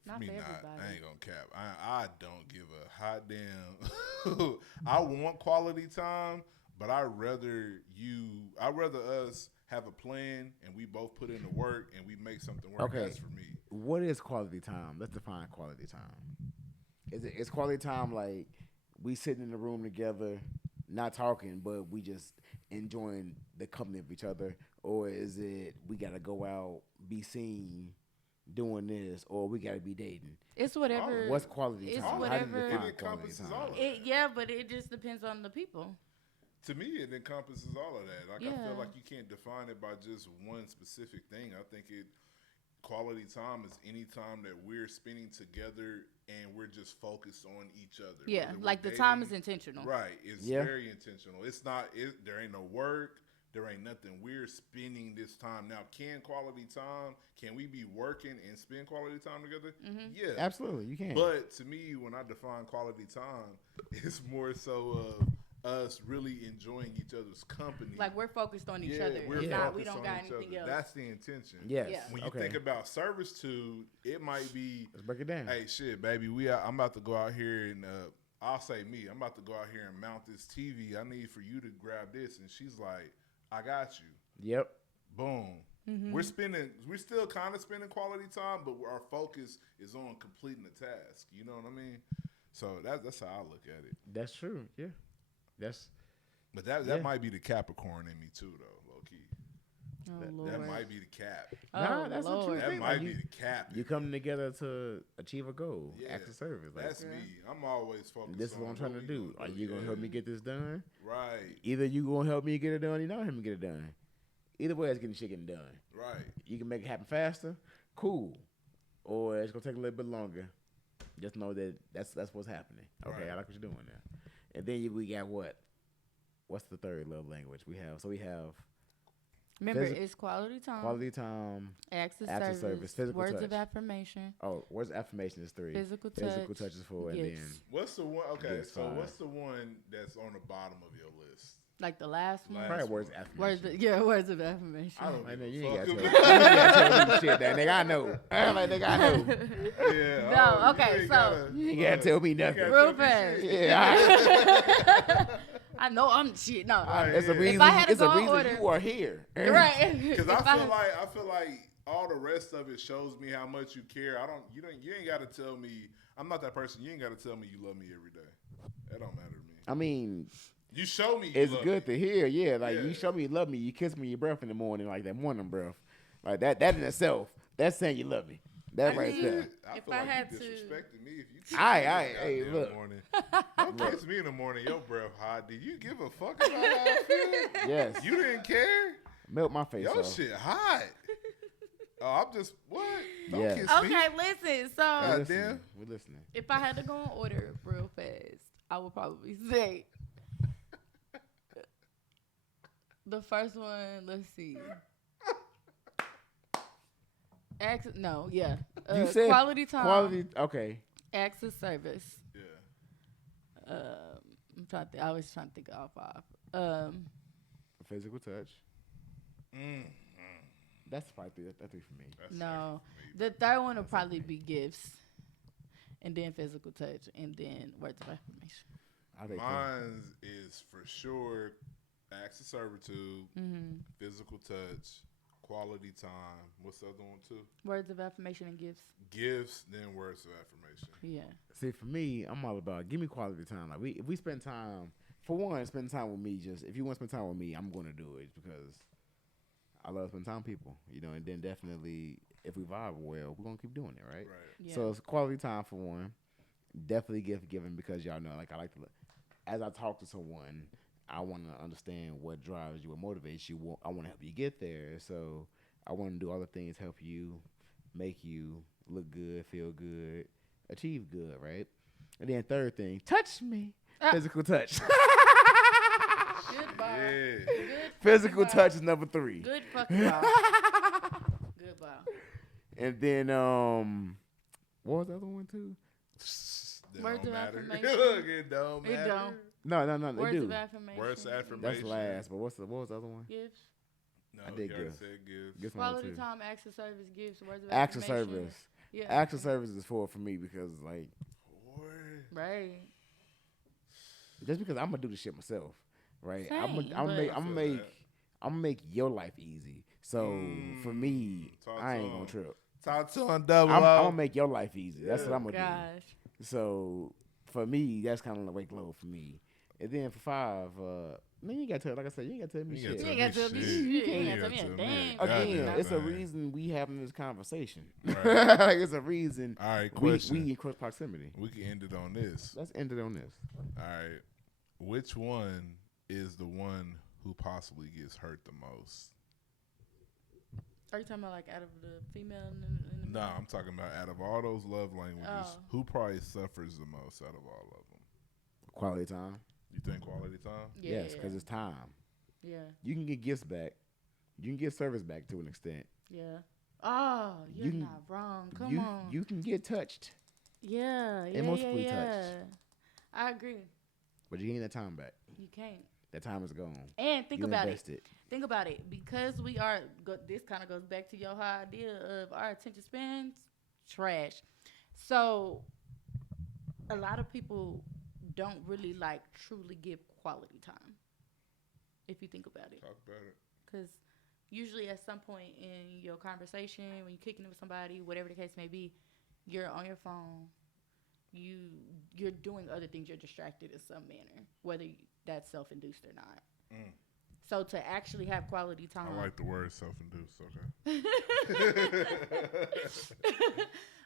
Not me for not. everybody. I ain't gonna cap. I don't give a hot damn. I want quality time, but I'd rather us have a plan and we both put in the work and we make something work. Okay. That's for me. What is quality time? Let's define quality time. Is quality time like we sitting in the room together, not talking, but we just enjoying the company of each other, or is it we gotta go out, be seen, doing this, or we gotta be dating? It's whatever. What's quality It's time? How do you whatever- define It quality encompasses time? all of It, yeah, but it just depends on the people. To me, it encompasses all of that. Like I Yeah. feel like you can't define it by just one specific thing. I think quality time is any time that we're spending together and we're just focused on each other. Yeah, Whether we're like the time is dating- intentional. Right. It's Yeah. very intentional. It's not. There ain't no work. There ain't nothing. We're spending this time now. Can quality time? Can we be working and spend quality time together? Mm-hmm. Yeah. Absolutely, you can. But to me, when I define quality time, it's more so of us really enjoying each other's company. Like we're focused on each Yeah, other. we're It's not, we focused don't on got each anything other. else. That's the intention. Yes. Yeah. When you Okay. think about servitude, it might be, Let's break it down. hey, shit, baby, I'm about to go out here and I'll say me, I'm about to go out here and mount this TV. I need for you to grab this, and she's like, I got you. Yep. Boom. We're still kind of spending quality time, but our focus is on completing the task. You know what I mean? So that's how I look at it. That's true. Yeah. But that might be the Capricorn in me too, though, low key. Oh, That Lord. might be the cap. Nah, Oh, that's Lord. what you That think. might Like, be the cap. you come together to achieve a goal, Yeah. acts of service. Like, That's me. I'm always focused. this is what I'm trying to do. Are you gonna help me get this done? Right. Either you gonna help me get it done, or you not help me get it done. Either way, it's getting shit getting done. Right. You can make it happen faster, cool, or it's gonna take a little bit longer. Just know that that's what's happening. Okay, Right. I like what you're doing now. And then we got what? What's the third love language we have? So we have Remember, Physi- it's quality time, quality time. acts of acts of service, service, physical words touch. of affirmation, Oh, where's affirmation is 3. physical Physical touch, touch is 4, and gifts. then What's the one? Okay, Yes, so fine. what's the one that's on the bottom of your list? like the last one. Last probably one. words of affirmation. Words of affirmation. I don't I know give you a ain't fuck gotta about- tell me. You ain't gotta tell me shit, that nigga. I know. Like, nigga, I know. Yeah. No, you okay, ain't so- gotta- You ain't gotta tell me nothing. gotta Real tell me fast. shit. Yeah, I know I'm shit. No, Right. it's a Yeah. reason. If I had to It's a go in reason order- you are here. right. Because If I feel like all the rest of it shows me how much you care. You ain't got to tell me. I'm not that person. You ain't got to tell me you love me every day. That don't matter to me. I mean, You show me. You it's love good me. to hear. Yeah, like Yeah. you show me you love me. You kiss me your breath in the morning, like that morning breath. Like that in itself, that's saying you love me. That right Yeah. there. I If feel I like had you to- disrespecting me if you kiss Aight, me in the aight, hey, goddamn look. morning. Don't kiss me in the morning. Your breath hot. Do you give a fuck about how I feel? Yes. You didn't care. Melt my face Your off. shit hot. Oh, I'm just what? Don't Yes. kiss me. Okay, listen. So We're God listening. damn. We're listening. if I had to go in order real fast, I would probably say the first one. Let's see. You said quality time, Quality. Okay. acts of service. Yeah. I'm trying to. I was trying to think of all 5. Physical touch. Mm. That's probably 3. That's 3 for me. That's No, safe for me. the third one would probably be gifts, and then physical touch, and then words of affirmation. I think Mine is for sure acts of servitude, Mm-hmm. physical touch, quality time. What's the other one too? Words of affirmation and gifts. Gifts, then words of affirmation. Yeah. See, for me, I'm all about give me quality time. Like if we spend time, for one, spend time with me. Just if you want to spend time with me, I'm going to do it because I love spending time with people. And then definitely if we vibe well, we're gonna keep doing it, right? Right. Yeah. So it's quality time for one. Definitely gift giving because y'all know, like I like to. As I talk to someone, I want to understand what drives you, what motivates you. I want to help you get there. So I want to do all the things help you, make you look good, feel good, achieve good, right? And then third thing, touch me. Physical touch. Good bar. Yeah. Good Physical fucking bar. touch is number 3. Good fucking bar. Good bar. And then what was the other one too? That Words don't of matter. affirmation. Look, it don't It matter. don't. No, they Words do. of affirmation. Words of affirmation. That's last. But what was the other one? Gifts. No, I did you already gifts. said gifts. Guess number Quality 2. time, acts of service, gifts, words of Acts of affirmation. service. Yeah. Acts of service is 4 for me because like Boy. Right. just because I'm gonna do the shit myself, right? Same, I'm but- gonna make your life easy. So for me, talk I to ain't gonna him. trip. Talk to him double I'm O. gonna make your life easy. That's what I'm gonna Gosh. do. So for me, that's kind of the wake low for me. And then for 5, man, you ain't gotta tell. Like I said, you ain't gotta tell me You shit. gotta You ain't got to tell me shit. shit. You can't ain't got to tell me a damn. Again, Goddamn it's a thing. reason we having this conversation. Right. Like it's a reason All right, we question. in close proximity. We can end it on this. Let's end it on this. All right. Which one is the one who possibly gets hurt the most? Are you talking about like out of the female and the Nah, I'm talking about out of all those love languages, Oh. who probably suffers the most out of all of them? Quality time. You think quality time? Yeah, Yes, because it's time. yeah, You can get gifts back. You can get service back to an extent. yeah. Oh, you're You can- not wrong. Come you on. you can get touched. yeah, yeah, emotionally yeah, touched. I agree. but you ain't that time back. You can't. That time is gone. And think You about invested. it. Think about it. Because we are, this kind of goes back to your whole idea of our attention spans, trash. So a lot of people don't really like truly give quality time. If you think about it. Talk about it. Because usually at some point in your conversation, when you're kicking it with somebody, whatever the case may be, you're on your phone. You're doing other things. You're distracted in some manner, whether that's self-induced or not. Mm. So to actually have quality time. I like the word self-induced. Okay.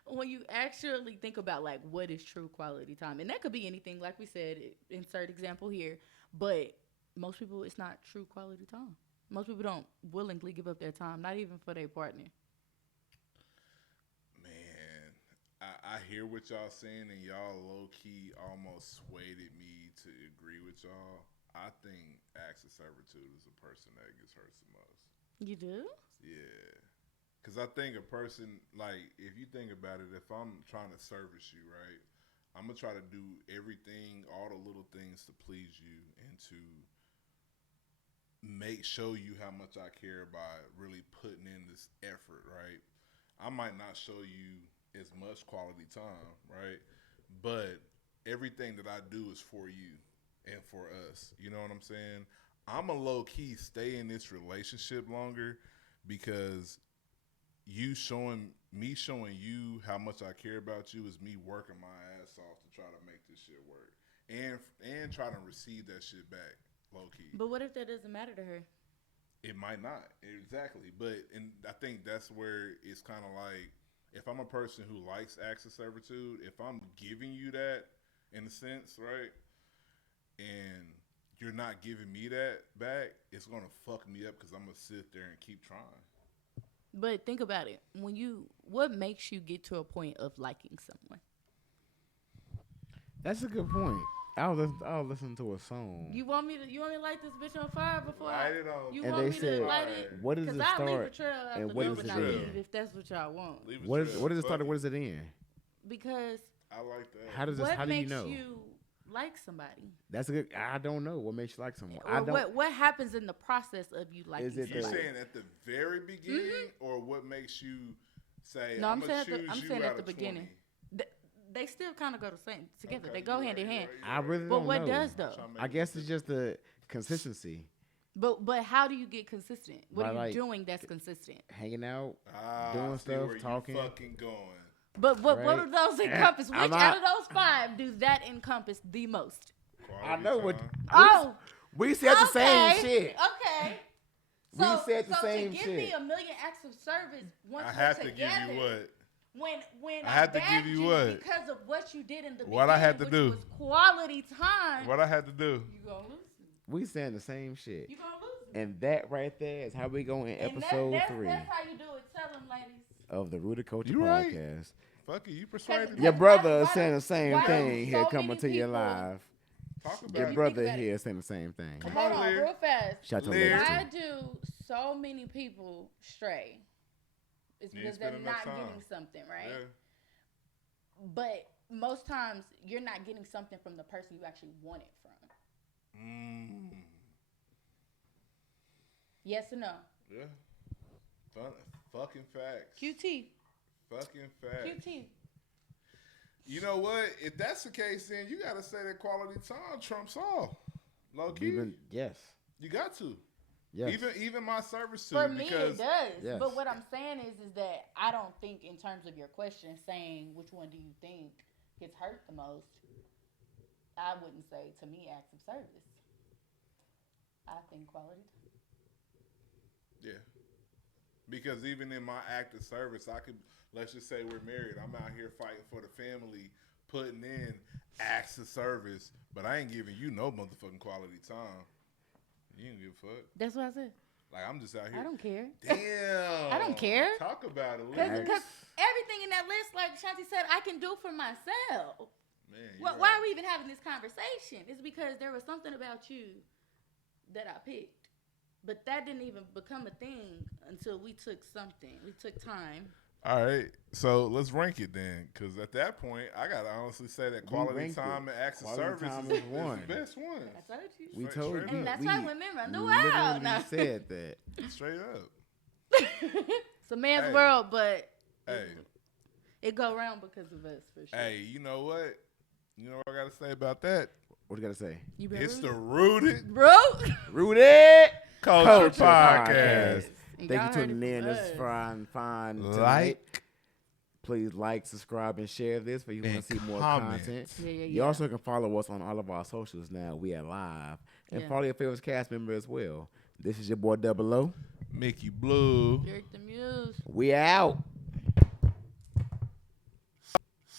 When you actually think about like what is true quality time, and that could be anything, like we said, insert example here, but most people, it's not true quality time. Most people don't willingly give up their time, not even for their partner. Man, I hear what y'all saying, and y'all low-key almost swayed me to agree with y'all. I think acts of servitude is the person that gets hurt the most. You do? Yeah. Because I think a person, like, if you think about it, if I'm trying to service you, right, I'm going to try to do everything, all the little things to please you and to show you how much I care by really putting in this effort, right? I might not show you as much quality time, right? But everything that I do is for you and for us. You know what I'm saying? I'm a low-key stay in this relationship longer because showing you how much I care about you is me working my ass off to try to make this shit work and try to receive that shit back low key. But what if that doesn't matter to her? It might not, exactly. And I think that's where it's kind of like, if I'm a person who likes acts of servitude, if I'm giving you that in a sense, right, and you're not giving me that back, it's gonna fuck me up because I'm gonna sit there and keep trying. But think about it. What makes you get to a point of liking someone? That's a good point. I'll listen to a song. You want me to light this bitch on fire before Light it on you And want they me said, to light it? what is the I'll leave a start trail after and the what door, is but it not end? leave it if that's what y'all want. What is the start and what is it end? Because I like that. How do you makes know? you like somebody? That's a good. I don't know what makes you like someone. Or what happens in the process of you liking Is it You're somebody? saying at the very beginning, or what makes you say? No, I'm gonna saying choose you at out the of beginning. 20. They still kind of go together. Okay, They go you're hand in right, hand. you're I right. really But don't what know. does though? Trying to make I it guess it's just the consistency. But how do you get consistent? What By, are you doing that's consistent? Hanging out, I doing see stuff, where talking. You fucking going. But what Right. do those encompass? Which I'm out not- of those 5 do that encompass the most? Quality know what- time. Oh, We said the same okay, shit. Okay. We said the same to give me shit. a million acts of service once I we're have to together, give you what? when I had to bagged give you you what? because of what you did in the What I had beginning, to which do. was quality time. What I had to do. You gonna lose me. We saying the same shit. You gonna lose me. And that right there is how we go in And episode 3 That's how you do it. Tell them, ladies. of the Rooted Culture You right. podcast. Fuck it, you persuaded me. Your Why- brother is why saying do- the same why do thing here so coming many to you people- live. Talk about Your it. brother about it. here is saying the same thing. Come Hold on, on, Lear. real fast. Shout out to Lear. ladies Why too. do so many people stray? It's You ain't because they're spending not enough time. getting something, right? Yeah. But most times you're not getting something from the person you actually want it from. Yes or no? Yeah. Fucking facts. QT. Fucking facts. QT. You know what? If that's the case, then you gotta say that quality time trumps all. Low key. Yes. You got to. Yes. Even my service too. For me, because it does. Yes. But what I'm saying is that I don't think, in terms of your question, saying which one do you think gets hurt the most, I wouldn't say to me acts of service. I think quality time. Yeah. Because even in my act of service, I could, let's just say we're married. I'm out here fighting for the family, putting in acts of service, but I ain't giving you no motherfucking quality time. You don't give a fuck. That's what I said. Like, I'm just out here. I don't care. Damn. I don't care. Talk about it. Because Liz. everything in that list, like Shanti said, I can do for myself. Man, you Why right. are we even having this conversation? It's because there was something about you that I picked. But that didn't even become a thing until we took something. We took time. All right. So let's rank it then, because at that point, I gotta honestly say that quality ranked time it. and acts of Quality service time is is one. the best one. I told you. We Straight- told straight you. And that's we why women run the world. literally No. said that. Straight up. It's a man's Hey. world, but Hey, it go around because of us for sure. hey, you know what? You know what I gotta say about that? What you gotta say? You been It's the rooted? Rooted bro. Rooted Culture Culture Podcast. Thank you for tuning in. This is fine tonight. Like Please like, subscribe, and share this if you want to and see more comment. content. Yeah. You also can follow us on all of our socials now. We are live. And Yeah. follow your favorite cast member as well. This is your boy Double O. Mickey Blue. Eric the Muse. We out.